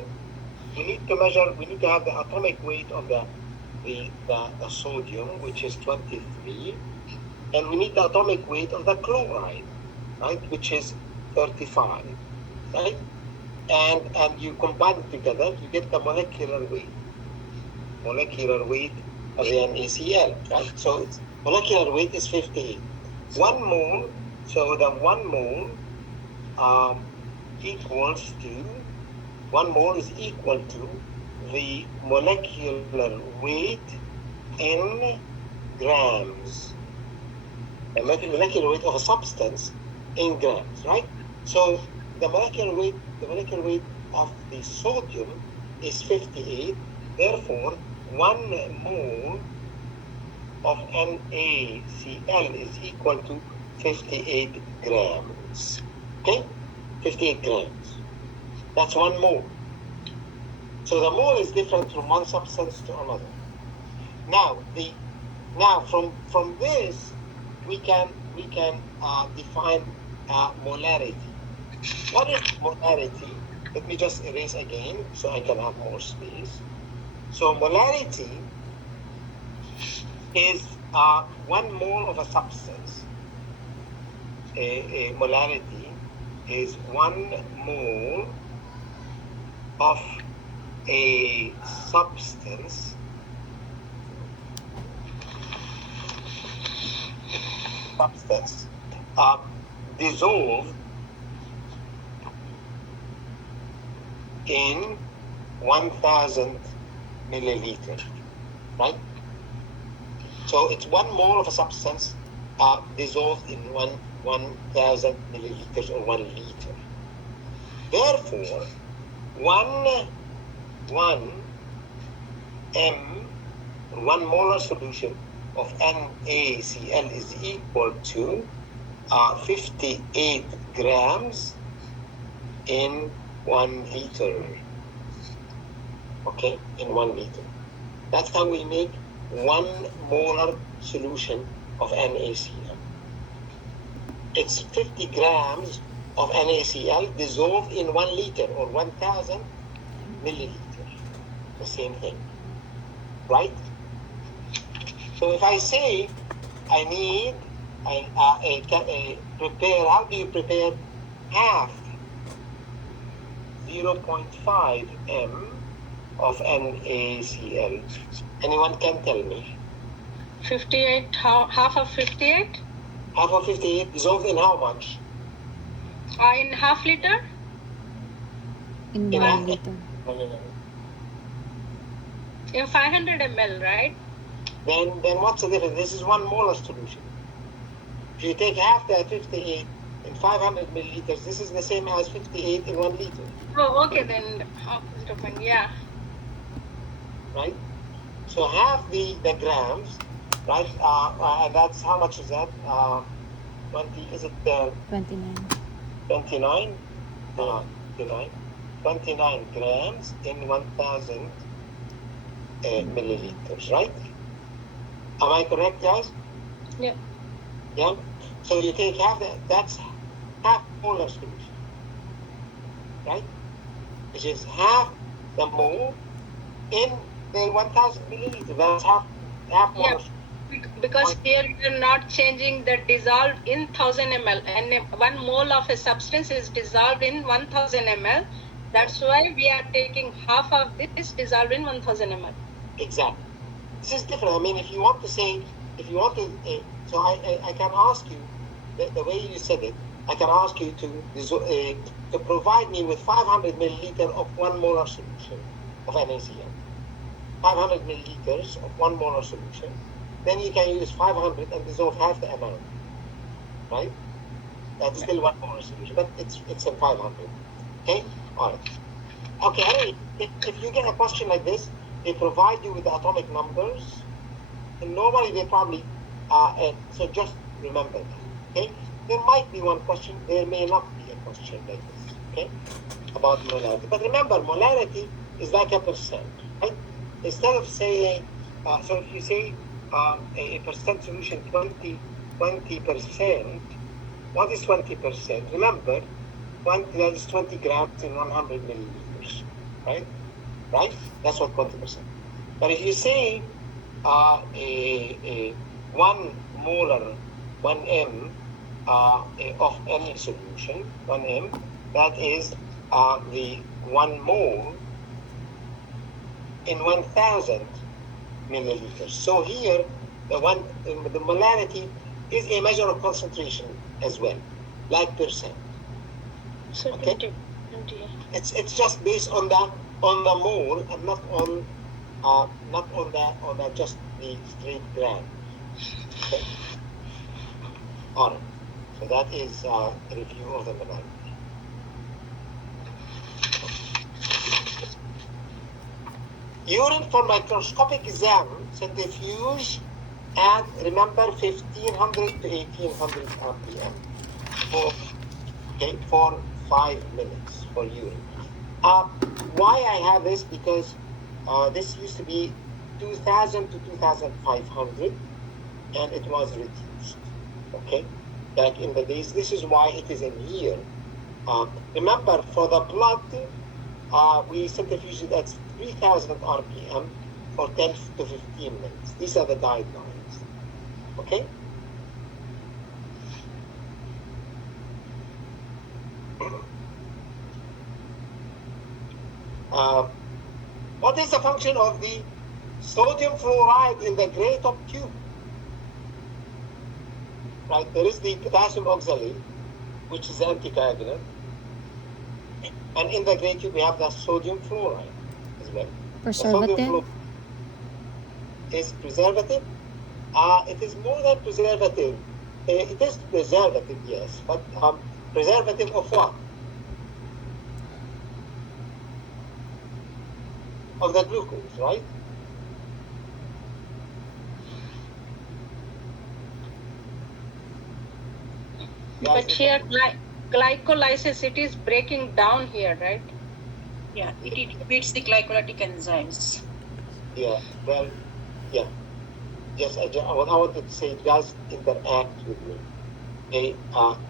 We need to measure. We need to have the atomic weight of the sodium, which is 23, and we need the atomic weight of the chloride, right, which is 35, right? And you combine it together, you get the molecular weight. Molecular weight of the NaCl, right? So its molecular weight is 58. 1 mole, so the 1 mole equals to, 1 mole is equal to the molecular weight in grams. The molecular weight of a substance in grams, right? So the molecular weight of the sodium is 58. Therefore, 1 mole of NaCl is equal to 58 grams. Okay? 58 grams. That's 1 mole. So the mole is different from one substance to another. Now from this we can define molarity. What is molarity? Let me just erase again so I can have more space. So molarity is 1 mole of a substance. A molarity is 1 mole of a substance dissolved in 1,000 milliliters, right? So it's 1 mole of a substance dissolved in 1,000 milliliters or 1 liter. Therefore, 1 molar solution of NaCl is equal to 58 grams in 1 liter. Okay, in 1 liter. That's how we make 1 molar solution of NaCl. It's 50 grams of NaCl dissolved in 1 liter or 1,000 milliliters. The same thing, right? So if I say I need prepare, how do you prepare half 0.5 m of NaCl? Anyone can tell me? 58, half of 58? Half of 58 dissolved in how much? In half liter? In In 1 liter. No. In 500 ml, right? Then what's the difference? This is 1 molar solution. If you take half that 58 in 500 milliliters, this is the same as 58 in 1 liter. Oh, okay then. Opposite of mine, yeah. Right? So half the grams, right? And that's how much is that? 20, is it 29. 29? 29 grams in 1,000 milliliters, right? Am I correct, guys? Yeah. Yeah? So you take half that's half molar solution, right? Which is half the mole in the 1,000 milliliters. That's half molar. Yeah. Because here you're not changing the dissolved in 1000 ml, and 1 mole of a substance is dissolved in 1000 ml. That's why we are taking half of this dissolved in 1000 ml. Exactly. This is different. I mean, if you want to, so I can ask you, the way you said it, I can ask you to provide me with 500 milliliters of 1 molar solution of NaCl. 500 milliliters of 1 molar solution. Then you can use 500 and dissolve half the amount, right? That's still 1 molar solution, but it's in 500. Okay? All right. Okay, if you get a question like this, they provide you with the atomic numbers, and normally they probably, so just remember that, okay? There might be one question, there may not be a question like this, okay? About molarity. But remember, molarity is like a percent, right? Instead of saying, so if you say a percent solution 20%, what is 20%? Remember, that is 20 grams in 100 milliliters, right? Right? That's what 20%. But if you say a 1 molar, 1 m of any solution, 1 m, that is the 1 mole in 1,000 milliliters. So here, the molarity is a measure of concentration as well, like percent. So Okay. 20. It's just based on the mole and not on the just the straight gram. Okay. All right. So that is a review of the molarity. Urine for microscopic exam, centrifuge at, remember, 1500 to 1800 RPM for 5 minutes for urine. Why I have this? Because this used to be 2000 to 2500 and it was reduced. Okay, back in the days. This is why it is in here. Remember, for the blood, we centrifuge it at 3000 RPM for 10 to 15 minutes. These are the guidelines. Okay? What is the function of the sodium fluoride in the gray top tube? Right, there is the potassium oxalate, which is anticoagulant. And in the gray tube, we have the sodium fluoride as well. Preservative? Is preservative. It is more than preservative. It is preservative, yes, but preservative of what? Of the glucose, right? But here, glycolysis, it is breaking down here, right? Yeah, it inhibits the glycolytic enzymes. Yeah, well, yeah. Yes, what I wanted to say, it does interact with me. Okay,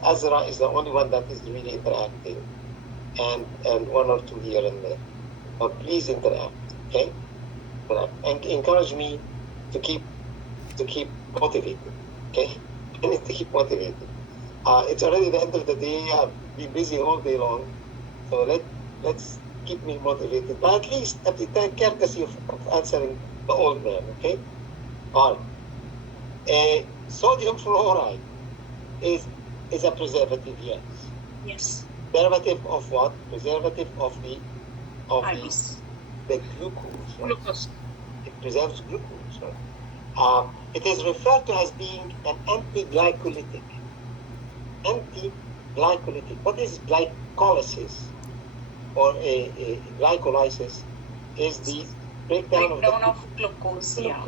Azra is the only one that is really interacting, and one or two here and there. But please interact, okay? And encourage me to keep motivated, okay? I need to keep motivated. It's already the end of the day. I've been busy all day long, so let's keep me motivated. But at least at the courtesy of answering the old man, okay? All right. Sodium fluoride is a preservative, yes. Yes. Preservative of what? Preservative of the IBs. the glucose. Right? Glucose. It preserves glucose. Right? It is referred to as being an anti-glycolytic. Anti-glycolytic. What is glycolysis or a glycolysis? Is the breakdown of glucose. Yeah.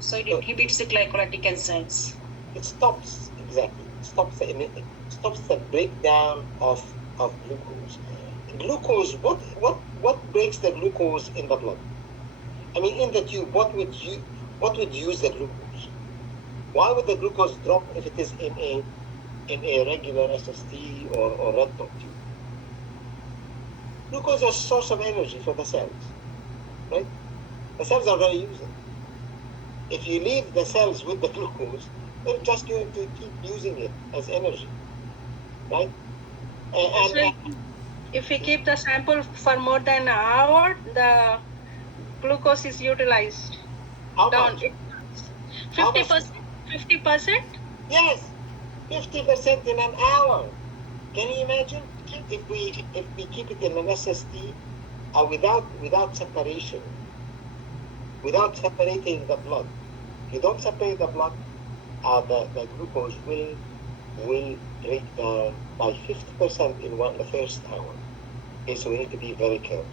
So it inhibits the glycolytic enzymes. It stops exactly. It stops the breakdown of glucose. Glucose. What breaks the glucose in the blood? I mean, in the tube. What would use the glucose? Why would the glucose drop if it is in a regular SST or red top tube? Glucose is a source of energy for the cells, right? The cells are going to use it. If you leave the cells with the glucose, they're just going to keep using it as energy, right? So if we keep the sample for more than an hour, the glucose is utilized. How Down. much? 50%? 50%? Yes, 50% in an hour. Can you imagine if we keep it in an SST without separation, without separating the blood? If you don't separate the blood, the glucose will break down by 50% in the first hour. Okay, so we need to be very careful.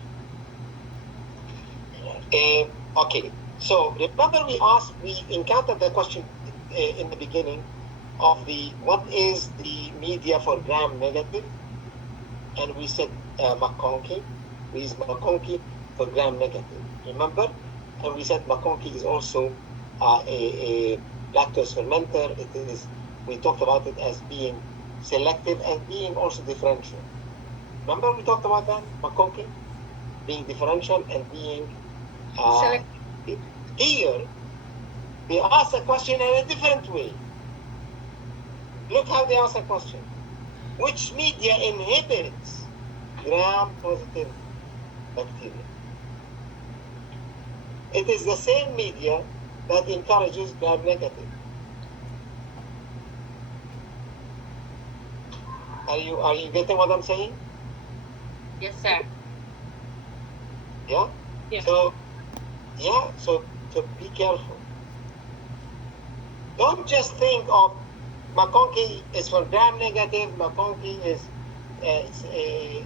Okay, so remember we encountered the question in the beginning of what is the media for gram negative, and we said McConkey. We use McConkey for gram negative. Remember, and we said McConkey is also a lactose fermenter. We talked about it as being selective and being also differential. Remember we talked about that, McConkey, being differential and being Selective. Here, they ask a question in a different way. Look how they ask a question. Which media inhibits gram-positive bacteria? it is the same media that encourages gram-negative. Are you getting what I'm saying? Yes, sir. Yeah? Yeah. So be careful. Don't just think of McConkie is for gram-negative, McConkie is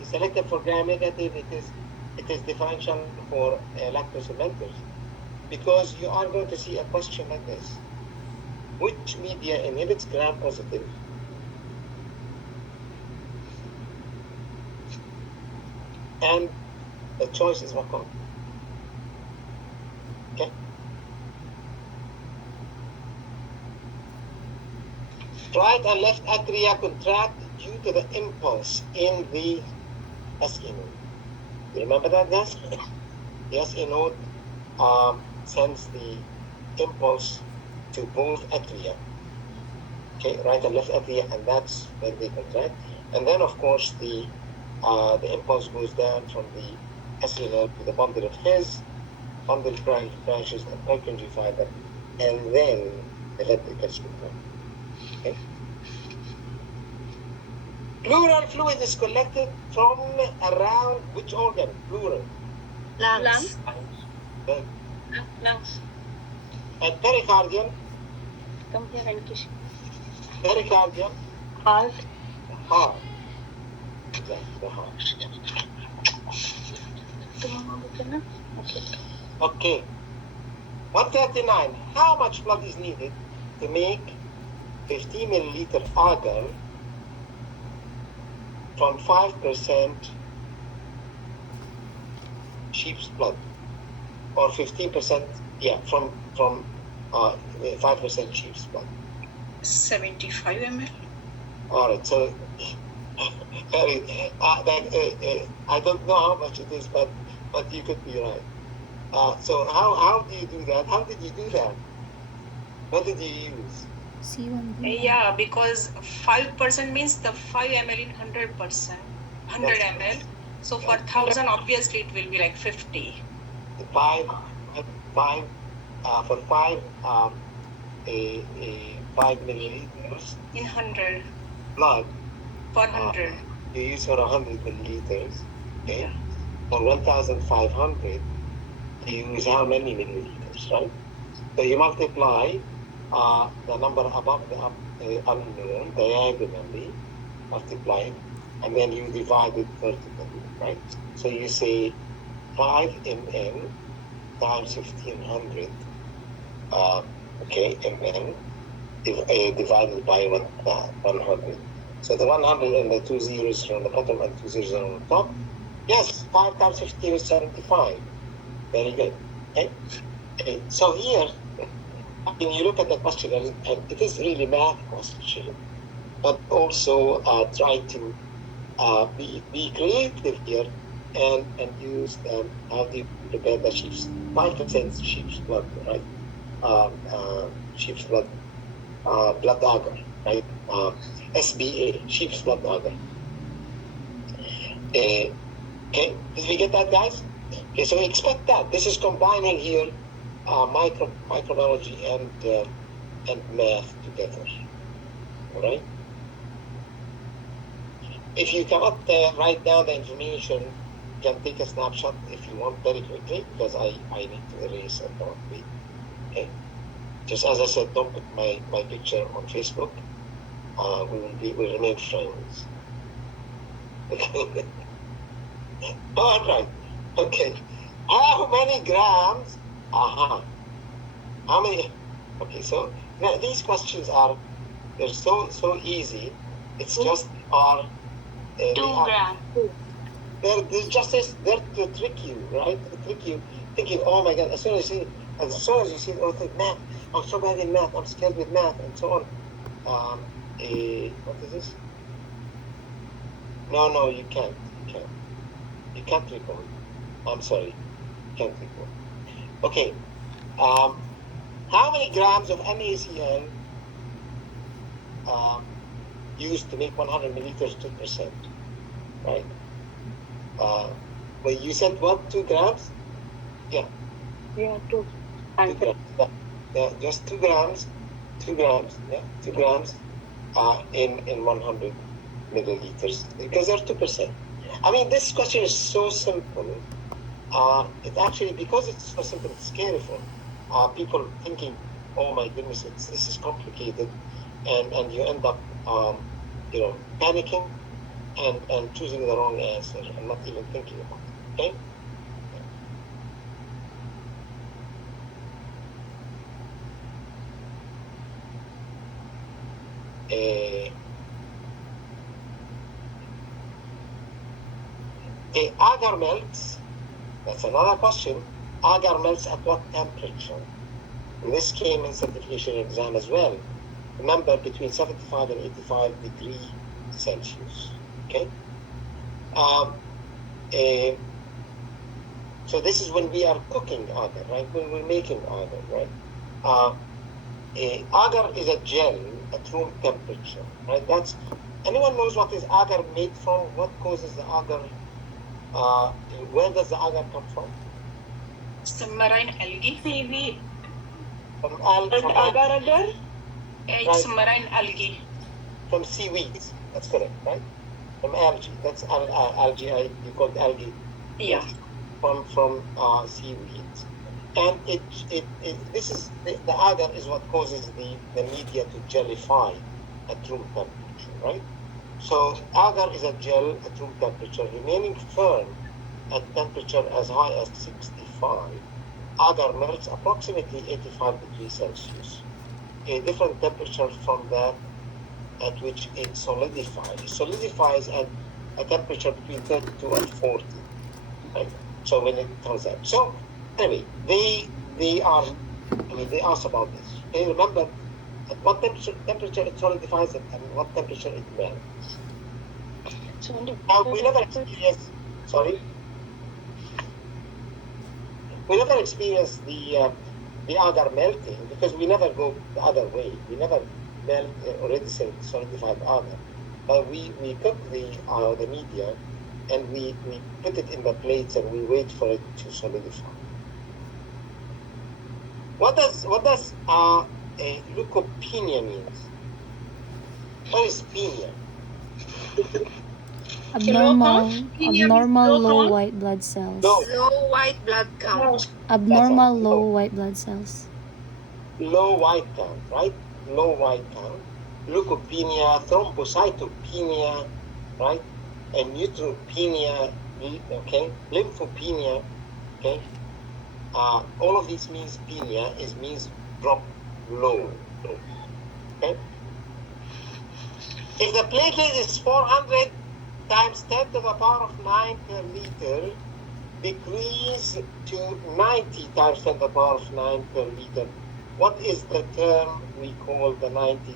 selected for gram-negative, it is differential for lactose fermenters. Because you are going to see a question like this. Which media inhibits gram-positive? And the choice is McConkie. Okay? Right and left atria contract due to the impulse in the SE node. You remember that, guys? The SE node sends the impulse to both atria. Okay, right and left atria, and that's when they contract. And then, of course, the impulse goes down from the SE node to the bundle of His, bundle branches and Purkinje fiber, and then the ventricles contract. Okay. Pleural fluid is collected from around which organ? Pleural. Lungs. Okay. Lungs. And pericardium? Come here and kiss. Pericardium? Heart. Heart. Exactly, the heart. Okay. Okay. 139. How much blood is needed to make 50 milliliter agar from 5% sheep's blood? Or 15%, from 5% sheep's blood. 75 ml. All right, so I don't know how much it is, but you could be right. So how do you do that? How did you do that? What did you use? C1B. Yeah, because 5% means the 5 ml in 100%, 100 ml. So for 1000, obviously it will be like 50. Five for 5 milliliters In 100, blood. for 100. You use for 100 milliliters. Okay. Yeah. For 1,500, you use how many milliliters, right? So you multiply the number above the unknown diagonally, multiply it, and then you divide it vertically, right? So you say 5 ml times 1500, ml divided by 100. So the 100 and the 2 zeros on the bottom and 2 zeros on the top. Yes, 5 times 15 is 75. Very good. Okay. So here, when you look at the question, and it is really math question, but also try to be creative here and use how do you prepare the sheep's 5% sheep's blood, right? Sheep's blood, blood agar, right? SBA, sheep's blood agar. Okay, did we get that, guys? Okay, so expect that. This is combining here microbiology and math together. All right. If you cannot write down the information, you can take a snapshot if you want very quickly, because I need to erase it. Okay. Just as I said, don't put my picture on Facebook. We will remain friends. Okay. All right. Okay. How many grams? How many? Okay. So now these questions they're so easy. It's just 2 grams. They're just there to trick you, right? To trick you, thinking, oh my God! As soon as you see, oh, think math. I'm so bad in math. I'm scared with math, and so on. What is this? No, you can't. You can't recall. I'm sorry, you can't recall. Okay. How many grams of NaCl used to make 100 milliliters 2%? Right. Well, you said what? 2 grams? Yeah. Yeah, 2. 2 grams. Yeah, just 2 grams. 2 grams. Yeah, 2 grams in 100 milliliters because they're 2%. I mean, this question is so simple. It actually, because it's so simple, it's scary for people thinking, oh my goodness, this is complicated, and you end up, panicking and choosing the wrong answer and not even thinking about it. Okay. Agar melts. That's another question. Agar melts at what temperature? And this came in certification exam as well. Remember, between 75 and 85 degrees Celsius. Okay. So this is when we are cooking agar, right? When we're making agar, right? Agar is a gel at room temperature, right? That's, anyone knows what is agar made from? What causes the agar? Where does the agar come from? Some marine algae. CV. From Agar. It's Right. marine algae. From seaweeds. That's correct, right? From algae. That's algae. You call it algae. Yeah. From seaweeds. And this is the agar is what causes the media to gellify at room temperature, right? So agar is a gel at room temperature, remaining firm at temperature as high as 65. Agar melts approximately 85 degrees Celsius, a different temperature from that at which it solidifies. It solidifies at a temperature between 32 and 40, right? So when it comes out. So anyway, they asked about this. Okay, remember at what temperature it solidifies and what temperature it melts. Now we never experienced. Sorry. We never experienced the agar melting because we never go the other way. We never melt already solidified agar. But we cook the media and we put it in the plates and we wait for it to solidify. What does leukopenia means? What is penia? Abnormal low white blood cells. No. Low white blood count. Abnormal That's low low. white blood cells. Low white count, right? Low white count. Leukopenia, thrombocytopenia, right? And neutropenia, okay? Lymphopenia, okay? All of these means penia means drop low, okay? If the platelet is 400 times 10 to the power of 9 per liter, decrease to 90 times 10 to the power of 9 per liter, what is the term we call the 90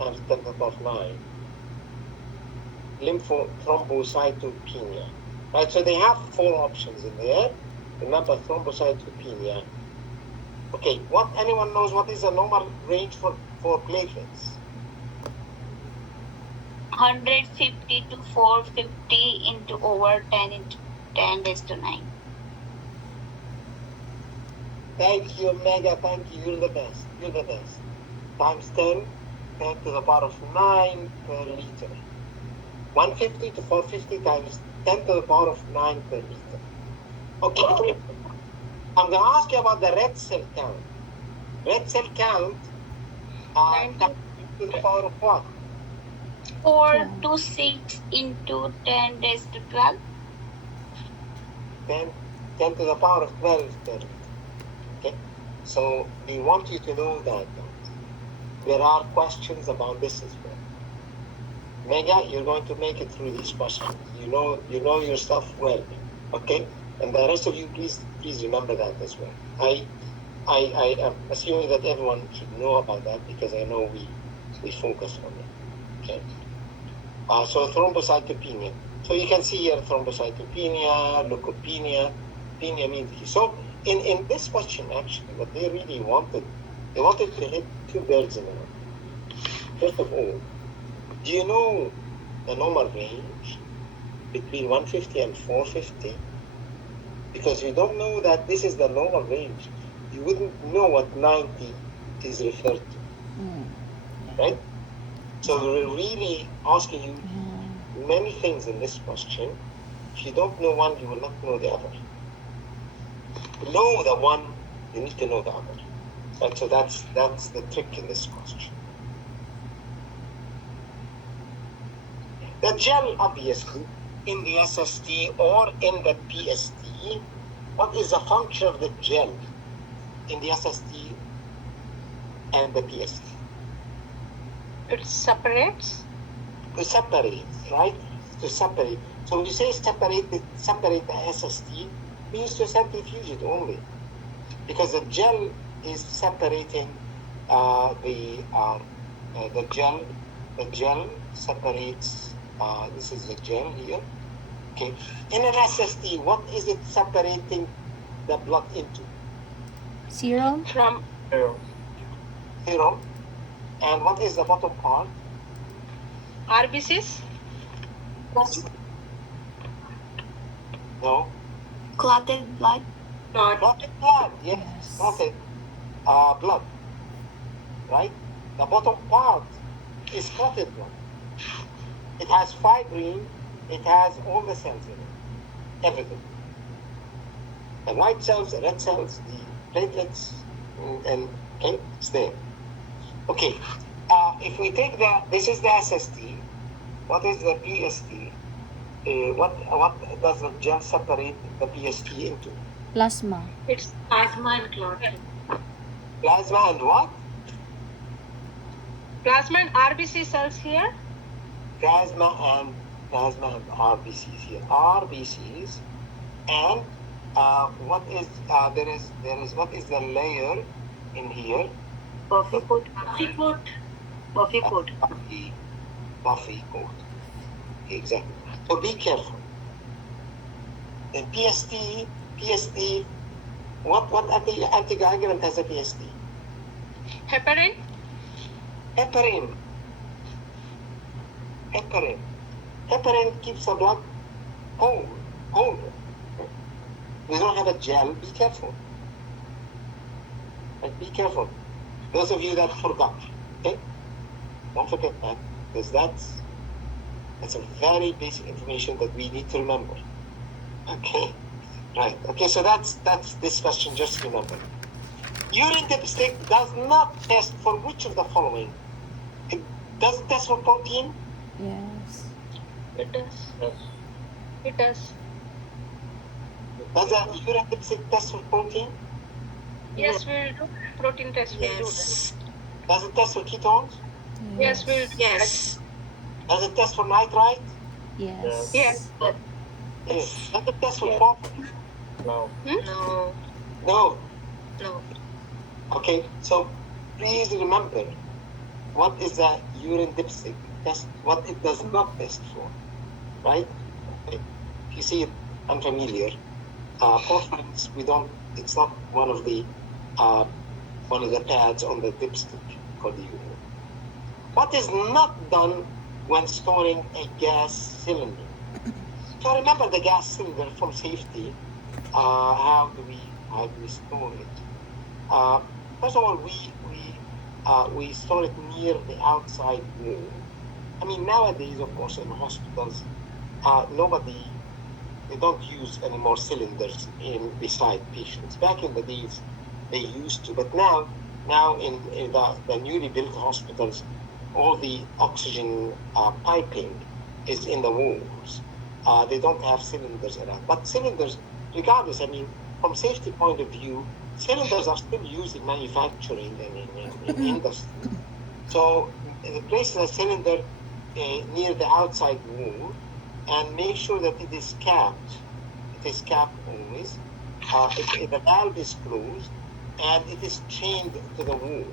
times 10 to the power of 9? Thrombocytopenia. Right, so they have 4 options in there. Remember, thrombocytopenia. Okay, anyone knows what is the normal range for platelets? 150 to 450 into over 10 raised to 9. Thank you, Mega. Thank you. You're the best. You're the best. Times 10 to the power of 9 per liter. 150 to 450 times 10 to the power of 9 per liter. Okay. I'm going to ask you about the red cell count. Red cell count to the power of what? 4 to 6 into 10 raised to 12. 10 to the power of 12 per liter. Okay? So we want you to know that there are questions about this as well. Mega, you're going to make it through these questions. You know your stuff well. Okay? And the rest of you, please remember that as well. I am assuming that everyone should know about that because I know we focus on it. Okay. So thrombocytopenia. So you can see here thrombocytopenia, leukopenia. Penia means so. In this question, actually, what they really wanted, they wanted to hit 2 birds in a row. First of all, do you know the normal range between 150 and 450? because you don't know that this is the normal range. You wouldn't know what 90 is referred to, right? So we're really asking you many things in this question. If you don't know one, you will not know the other. Know the one, you need to know the other. Right? So that's the trick in this question. The gel, obviously, in the SST or in the PST, what is the function of the gel in the SST and the PST? It separates. To separate, right? To separate. So when you say separate the SST, means to centrifuge it only, because the gel is separating the gel. The gel separates. This is the gel here. Okay. In an SST, what is it separating the blood into? Serum? From Serum. And what is the bottom part? RBCs? No. Clotted blood. Clotted blood. Yes. Clotted blood. Right? The bottom part is clotted blood. It has fibrin. It has all the cells in it. Everything. The white cells, the red cells, the platelets, and okay, it's there. Okay. If we take this is the SST. What is the PST? What does the gel separate the PST into? Plasma. It's Plasma and clot. Plasma and what? plasma and RBC cells here. Plasma and RBCs here. RBCs and what is there is what is the layer in here? Buffy coat. Buffy coat. Buffy coat. Exactly. So be careful. The PST, what anticoagulant has a PST? Heparin. Heparin. Heparin keeps the blood cold. We don't have a gel. Be careful. Like, be careful. Those of you that forgot, okay? Don't forget that, because that's a very basic information that we need to remember. Okay, right. Okay, so that's this question. Just remember, urine dipstick does not test for which of the following? It doesn't test for protein. Yes. It does. It does. Does a urine dipstick test for protein? Yes, we will do. Protein test will do. Yes. Does it test for ketones? Yes, we will do. Yes. Does it test for nitrite? Yes. Yes. Yes. Does it test for protein? No. No. No. Okay, so please remember what is the urine dipstick test, what it does not test for, right? Okay. If you see it unfamiliar, porphyrins, it's not one of the pads on the dipstick for the urine. What is not done when storing a gas cylinder? So remember the gas cylinder from safety. How do we store it? First of all, we store it near the outside wall. I mean, nowadays, of course, in hospitals, they don't use any more cylinders beside patients. Back in the days, they used to, but now in the newly built hospitals, all the oxygen piping is in the walls. They don't have cylinders around. But cylinders, regardless, I mean, from safety point of view, cylinders are still used in manufacturing and in industry. So place the cylinder near the outside wall and make sure that it is capped. It is capped always. The valve is closed and it is chained to the wall.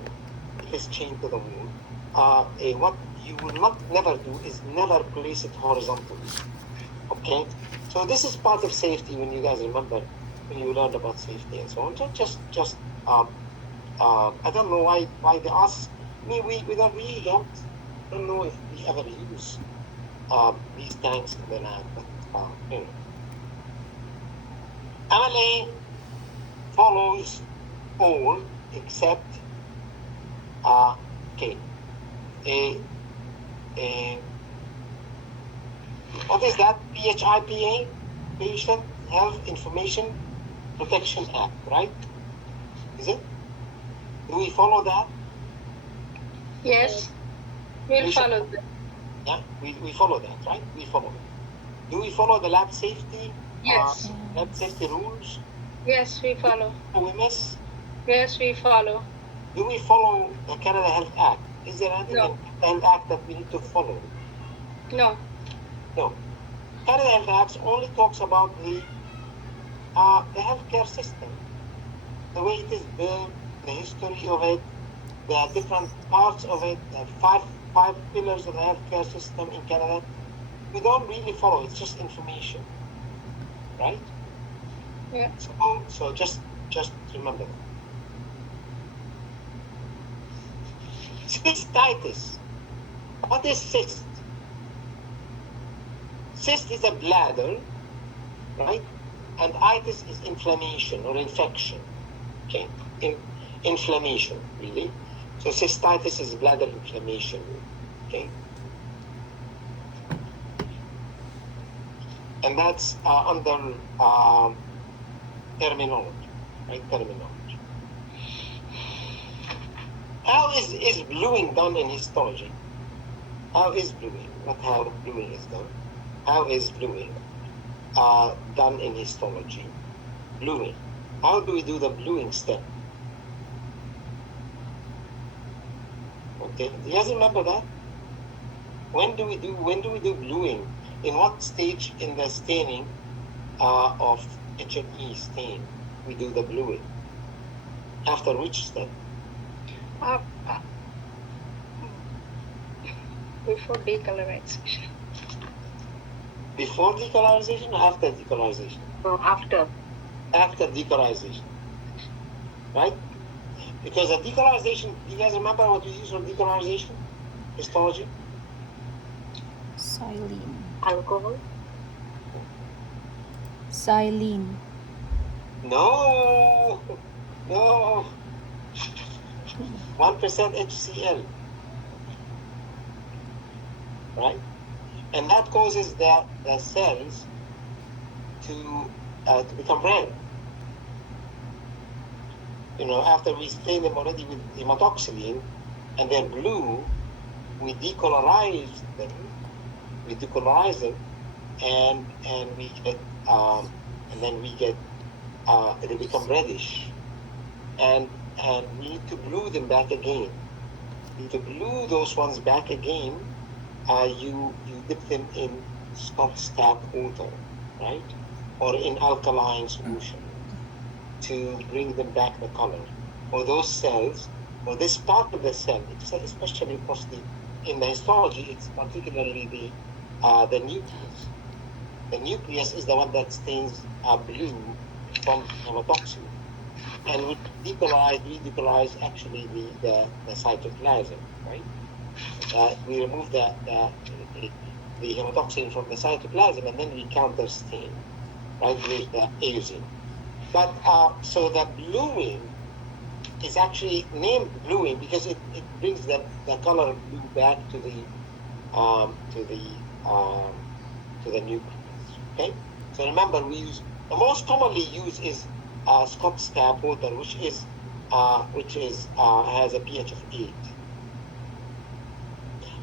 It is chained to the wall. What you will never do is never place it horizontally. Okay? So this is part of safety when you guys remember when you learned about safety and so on. So just I don't know why they ask me. We don't know if we ever use these tanks in the lab, but you know. MLA follows all except okay. What is that? PHIPA, Patient Health Information Protection Act, right? Is it? Do we follow that? Yes, we'll follow that. Yeah, we follow that, right? We follow it. Do we follow the lab safety? Yes. Lab safety rules? Yes, we follow. OMS? Yes, we follow. Do we follow the Canada Health Act? Is there anything No. in the Health Act that we need to follow? No. No. Canada Health Act only talks about the healthcare system, the way it is built, the history of it, the different parts of it, the five pillars of the healthcare system in Canada. We don't really follow. It's just information, right? Yeah. So just remember that. Cystitis. What is cyst? Cyst is a bladder, right? And itis is inflammation or infection. Okay, inflammation, really. So cystitis is bladder inflammation. Okay, and that's under terminology, right? Terminology. How is bluing done in histology? How is bluing? Not how bluing is done. How is bluing done in histology? Bluing. How do we do the bluing step? Okay, do you guys remember that? When do we do bluing? In what stage in the staining of H&E stain we do the bluing? After which step? Before decolorization. Before decolorization or after decolorization? No, after. After decolorization, right? Because the decolorization, do you guys remember what we use for decolorization? Histology? Silene. Alcohol. Silene. No, 1% HCl, right? And that causes the cells to become red. You know, after we stain them already with hematoxylin and they're blue, we decolorize them, and we get they become reddish, and we need to blue them back again. To blue those ones back again, you dip them in Scotch-Tap water, right, or in alkaline solution to bring them back the color. Or those cells, or this part of the cell, especially mostly in the histology, it's particularly the nucleus. The nucleus is the one that stains blue from hematoxylin. And we decolorize actually the cytoplasm, right? We remove the hematoxylin from the cytoplasm, and then we counter stain, right, with the eosine. But so the bluing is actually named bluing because it brings the color blue back to the nucleus. Okay, so remember the most commonly used is Scotch-Tap water, which has a pH of 8,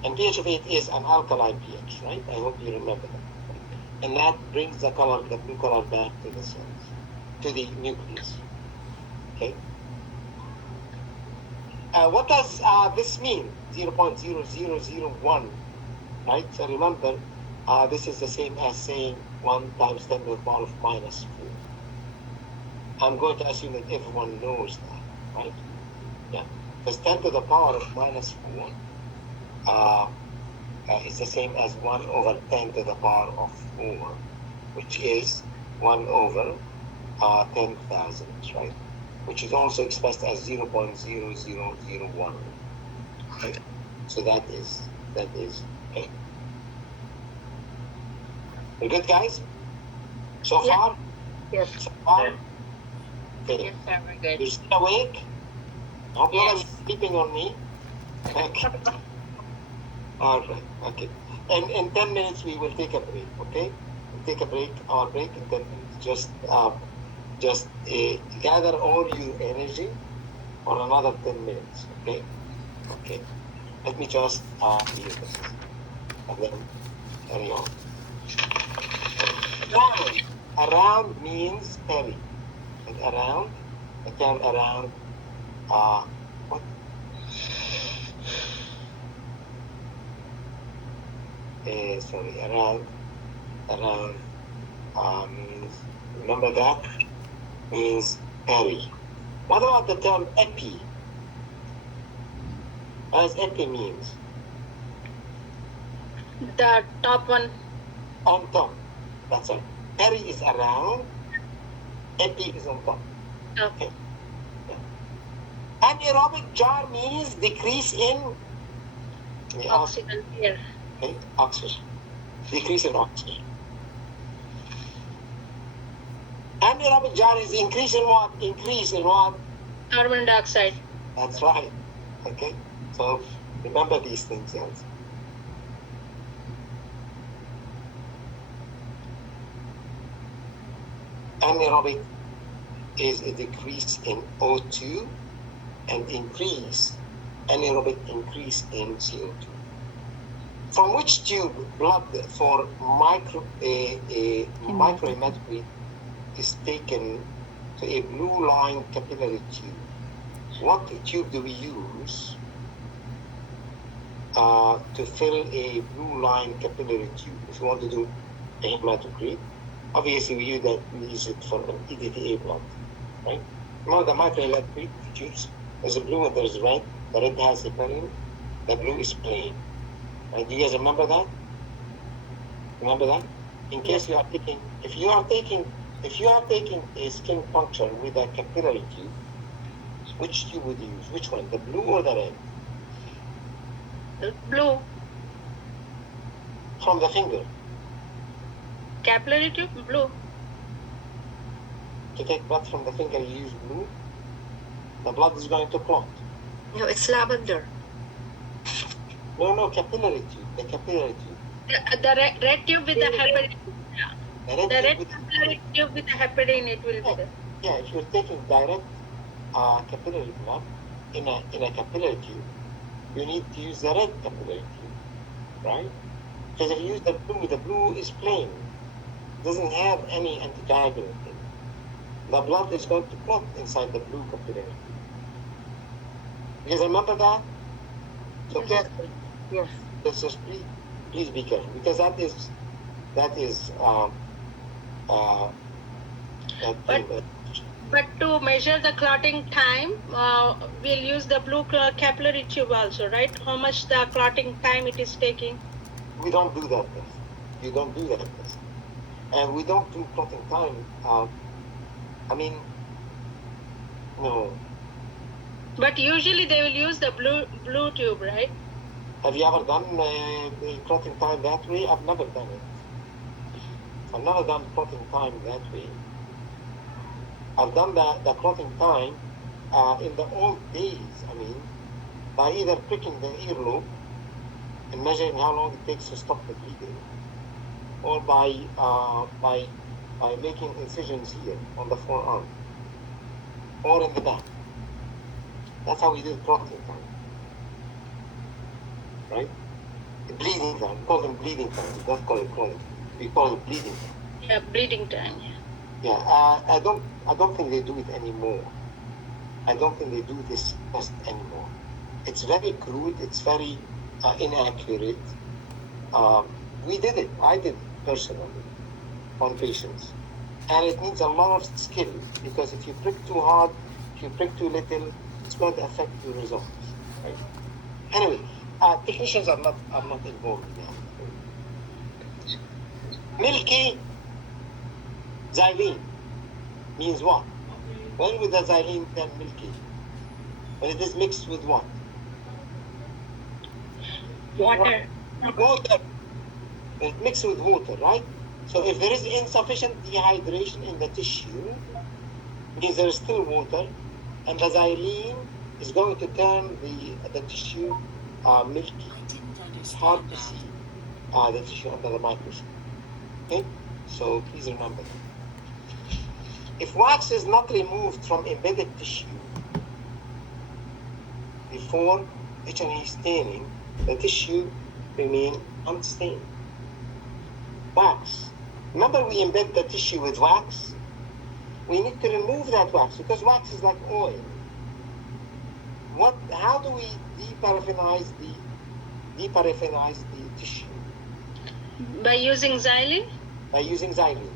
and pH of 8 is an alkaline pH, right? I hope you remember that. And that brings the blue color back to the cells, to the nucleus. Okay. What does this mean? 0.0001, right? So remember, this is the same as saying 1 times 10 to the power of minus 4. I'm going to assume that everyone knows that, right? Yeah. Because 10 to the power of minus 4 is the same as 1 over 10 to the power of 4, which is 1 over 10,000, right? Which is also expressed as 0.0001. Right? So that is okay. We're good, guys? So far? Yes. Okay. Yes, sir, we're good. You're still awake? Hope no Yes. one's sleeping on me. Okay. All right. Okay. And in 10 minutes we will take a break. Okay. We'll take a break. Our break in 10 minutes. Just gather all your energy for another 10 minutes. Okay. Okay. Let me just hear this, and then carry on. Around means carry. And around, the term around, what? Sorry, around means, remember that? Means carry. What about the term epi? What does epi means? The top one. On top. That's right. Peri is around, epi is on top. Okay. Anaerobic jar means decrease in Oxygen here. okay, oxygen. Decrease in oxygen. Anaerobic jar is increase in what? Increase in what? Carbon dioxide. That's right. Okay. So remember these things, yes. Anaerobic is a decrease in O2 and anaerobic increase in CO2. From which tube blood for microhematocrit is taken to a blue line capillary tube? What tube do we use to fill a blue line capillary tube? If you want to do a hematocrit, obviously we use it for an EDTA blood, right? Now the microhematocrit tubes, there's a blue and there's a red. The red has a heparin, the blue is plain. Right? Do you guys remember that? Remember that? In case you are taking, if you are taking a skin puncture with a capillary tube, which tube would you use? Which one? The blue or the red? The blue. From the finger. Capillary tube, blue. To take blood from the finger, you use blue. The blood is going to clot. No, it's lavender. No, capillary tube. The capillary tube. The red tube with the heparin. The The red with capillary tube with the heparin, it will be there. yeah, if you're taking direct capillary blood in a capillary tube, you need to use the red capillary tube, right? Because if you use the blue is plain. It doesn't have any anticoagulant in it. The blood is going to clot inside the blue capillary tube. You guys remember that? So careful. Yes. Just please be careful, because that is But to measure the clotting time, we'll use the blue capillary tube also, right? How much the clotting time it is taking? we don't do that test. You don't do that test. And we don't do clotting time. No. But usually they will use the blue tube, right? Have you ever done the clotting time that way? I've never done it. I've never done clotting time that way. I've done the clotting time in the old days, by either pricking the earlobe and measuring how long it takes to stop the bleeding, or by making incisions here on the forearm or in the back. That's how we do clotting time, right? The bleeding time, we call them bleeding time. We don't call it clotting. We call it bleeding time. Yeah, bleeding time. Yeah, I don't think they do it anymore. I don't think they do this test anymore. It's very crude. It's very inaccurate. We did it. I did it personally on patients, and it needs a lot of skill, because if you prick too hard, if you prick too little, it's going to affect your results. Right? Anyway, technicians are not involved in that. Milky xylene means what? When would the xylene turn milky? When it is mixed with what? Water. Water. When it mixed with water, right? So if there is insufficient dehydration in the tissue, means there is still water, and the xylene is going to turn the tissue milky. It's hard to see the tissue under the microscope. Okay, so please remember that. If wax is not removed from embedded tissue before H&E staining, the tissue remains unstained. Wax. Remember, we embed the tissue with wax. We need to remove that wax because wax is like oil. How do we deparaffinize the tissue? By using xylene? By using xylene.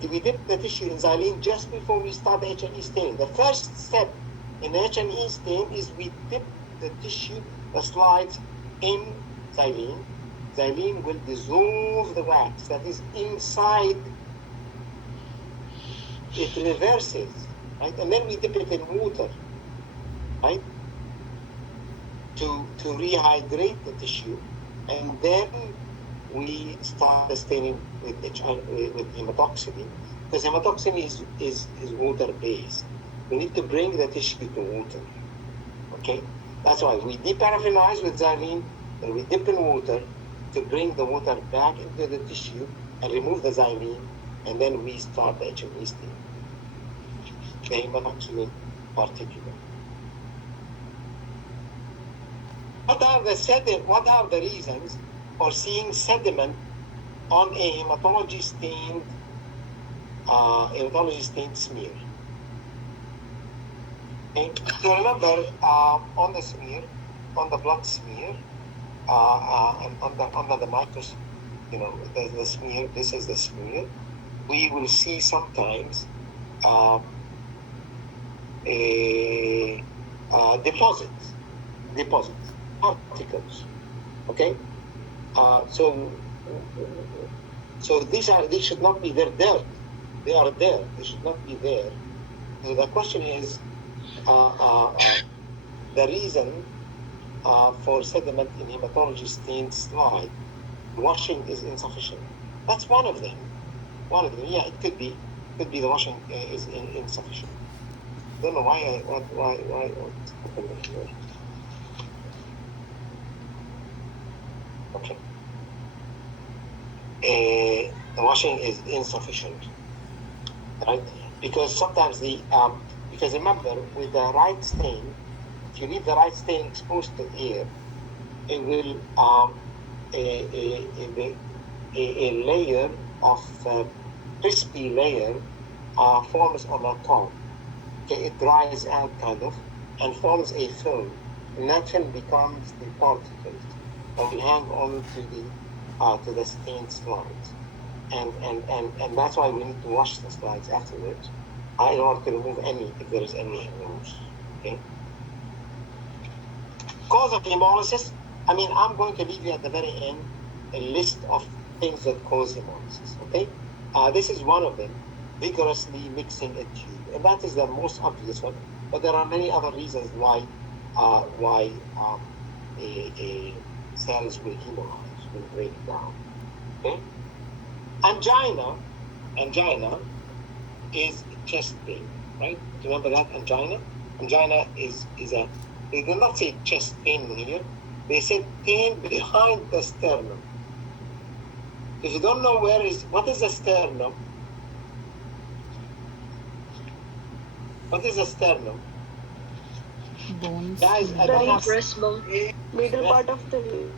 We dip the tissue in xylene just before we start the H&E stain. The first step in the H&E stain is we dip the tissue, the slides, in xylene. Xylene will dissolve the wax that is inside. It reverses, right? And then we dip it in water, right? To rehydrate the tissue, and then we start the staining with hematoxylin, because hematoxylin is water based. We need to bring the tissue to water. Okay, that's why we deparaffinize with xylene, and we dip in water to bring the water back into the tissue and remove the xylene, and then we start the H&E stain, the hematoxylin particulate. What are the reasons for seeing sediment on a hematology stained smear? Okay. So remember, on the smear, on the blood smear, and under the microscope, the smear. This is the smear. We will see sometimes deposits, particles. Okay. So these should not be there. Dirt. They are there. They should not be there. So the question is, the reason for sediment in hematology stained slide, washing is insufficient. That's one of them. Yeah, it could be the washing is insufficient. Don't know why. What's happening here? Okay. The washing is insufficient, right? Because sometimes because remember, with the right stain, if you leave the right stain exposed to air, it will a layer of crispy layer forms on the top. Okay, it dries out kind of and forms a film, and that film becomes the particles that will hang on to the stained slides, and that's why we need to wash the slides afterwards in order to remove if there is any removes. Okay. Cause of hemolysis. I mean, I'm going to leave you at the very end a list of things that cause hemolysis. Okay. This is one of them. Vigorously mixing a tube, and that is the most obvious one. But there are many other reasons why cells will hemolyze, will break down. Okay. Angina is chest pain, right? Remember that angina? Angina is a. They did not say chest pain here. They said pain behind the sternum. If you don't know what is the sternum? What is the sternum? Bones. Guys, I don't have Breastbone. Middle part of the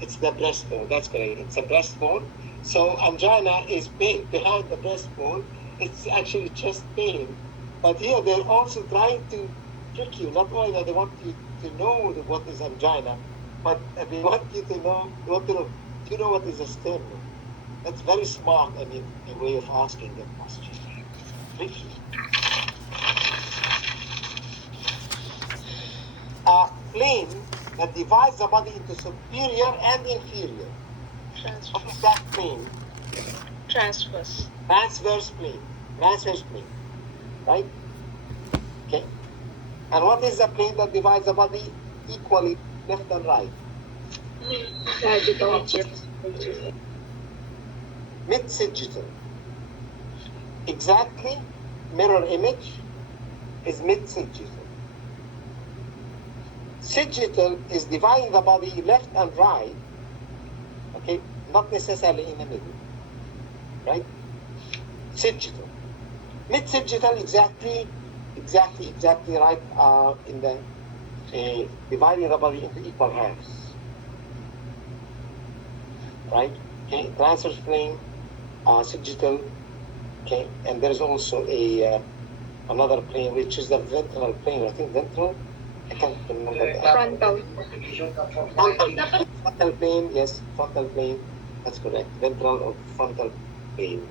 It's the breastbone. That's correct. It's a breastbone. So angina is pain behind the breastbone. It's actually chest pain. But here they're also trying to trick you. Not only that they want you to know what is angina, but they want you to know. Do you know what is a sternum? That's very smart. I mean, a way of asking the question. Tricky. Plane that divides the body into superior and inferior. What is that plane? Transverse. Transverse plane. Right? Okay. And what is the plane that divides the body equally left and right? Mid-sagittal. Exactly, mirror image is mid-sagittal. Sagittal is dividing the body left and right, okay, not necessarily in the middle, right? Sagittal. Mid-sagittal exactly right in the dividing the body into equal halves, right? Okay, transverse plane, sagittal, okay, and there's also a another plane which is the ventral plane. I think ventral. I can't remember. Frontal. Frontal plane, yes, frontal plane. That's correct. Ventral or frontal plane.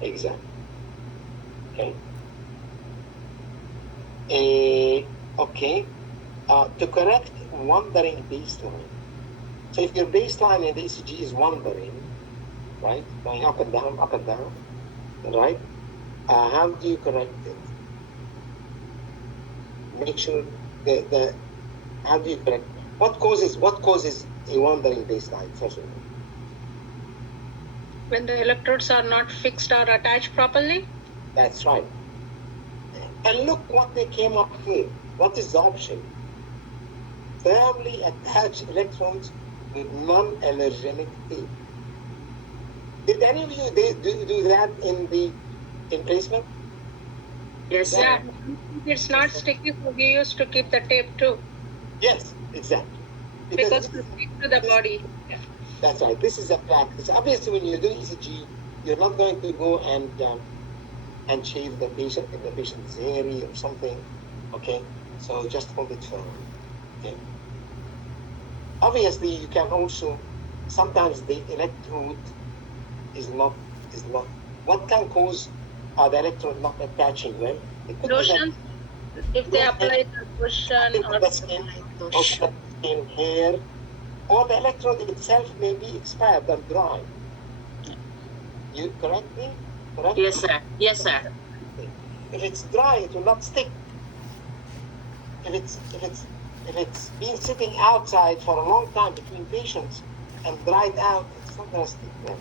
Exactly. Okay. Okay. To correct wandering baseline. So if your baseline in the ECG is wandering, right, going up and down, right? How do you correct it? Make sure how do you correct? What causes a wandering baseline? First of all, When the electrodes are not fixed or attached properly. that's right. And look what they came up with. What is the option? Firmly attached electrodes with non-allergenic tape. Did any of you do that in placement? Yes, sir. Yeah, it's not sticky, so we used to keep the tape too, Yes, exactly. because to stick to the body. That's right. This is a practice. Obviously, when you're doing ECG, you're not going to go and shave the patient if the patient is hairy or something. Okay, so just hold it firm. Okay. Obviously, you can also sometimes the electrode is not. What can cause the electrode not attaching? Well, it could Lotion, if they Yeah. apply the lotion or the skin, hair, or the electrode itself may be expired and dry. You correct me? Correct? Yes, sir. Yes, sir. If it's dry, it will not stick. If it's been sitting outside for a long time between patients and dried out, it's not gonna stick well.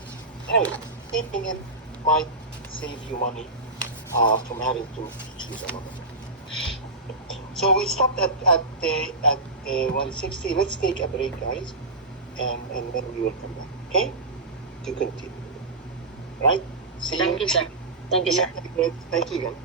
Anyway, keeping it might save you money from having to choose another. So we stopped at 160. Let's take a break, guys, and then we will come back. Okay, to continue. Right? See Thank you, sir. Thank you, sir. Thank you, guys.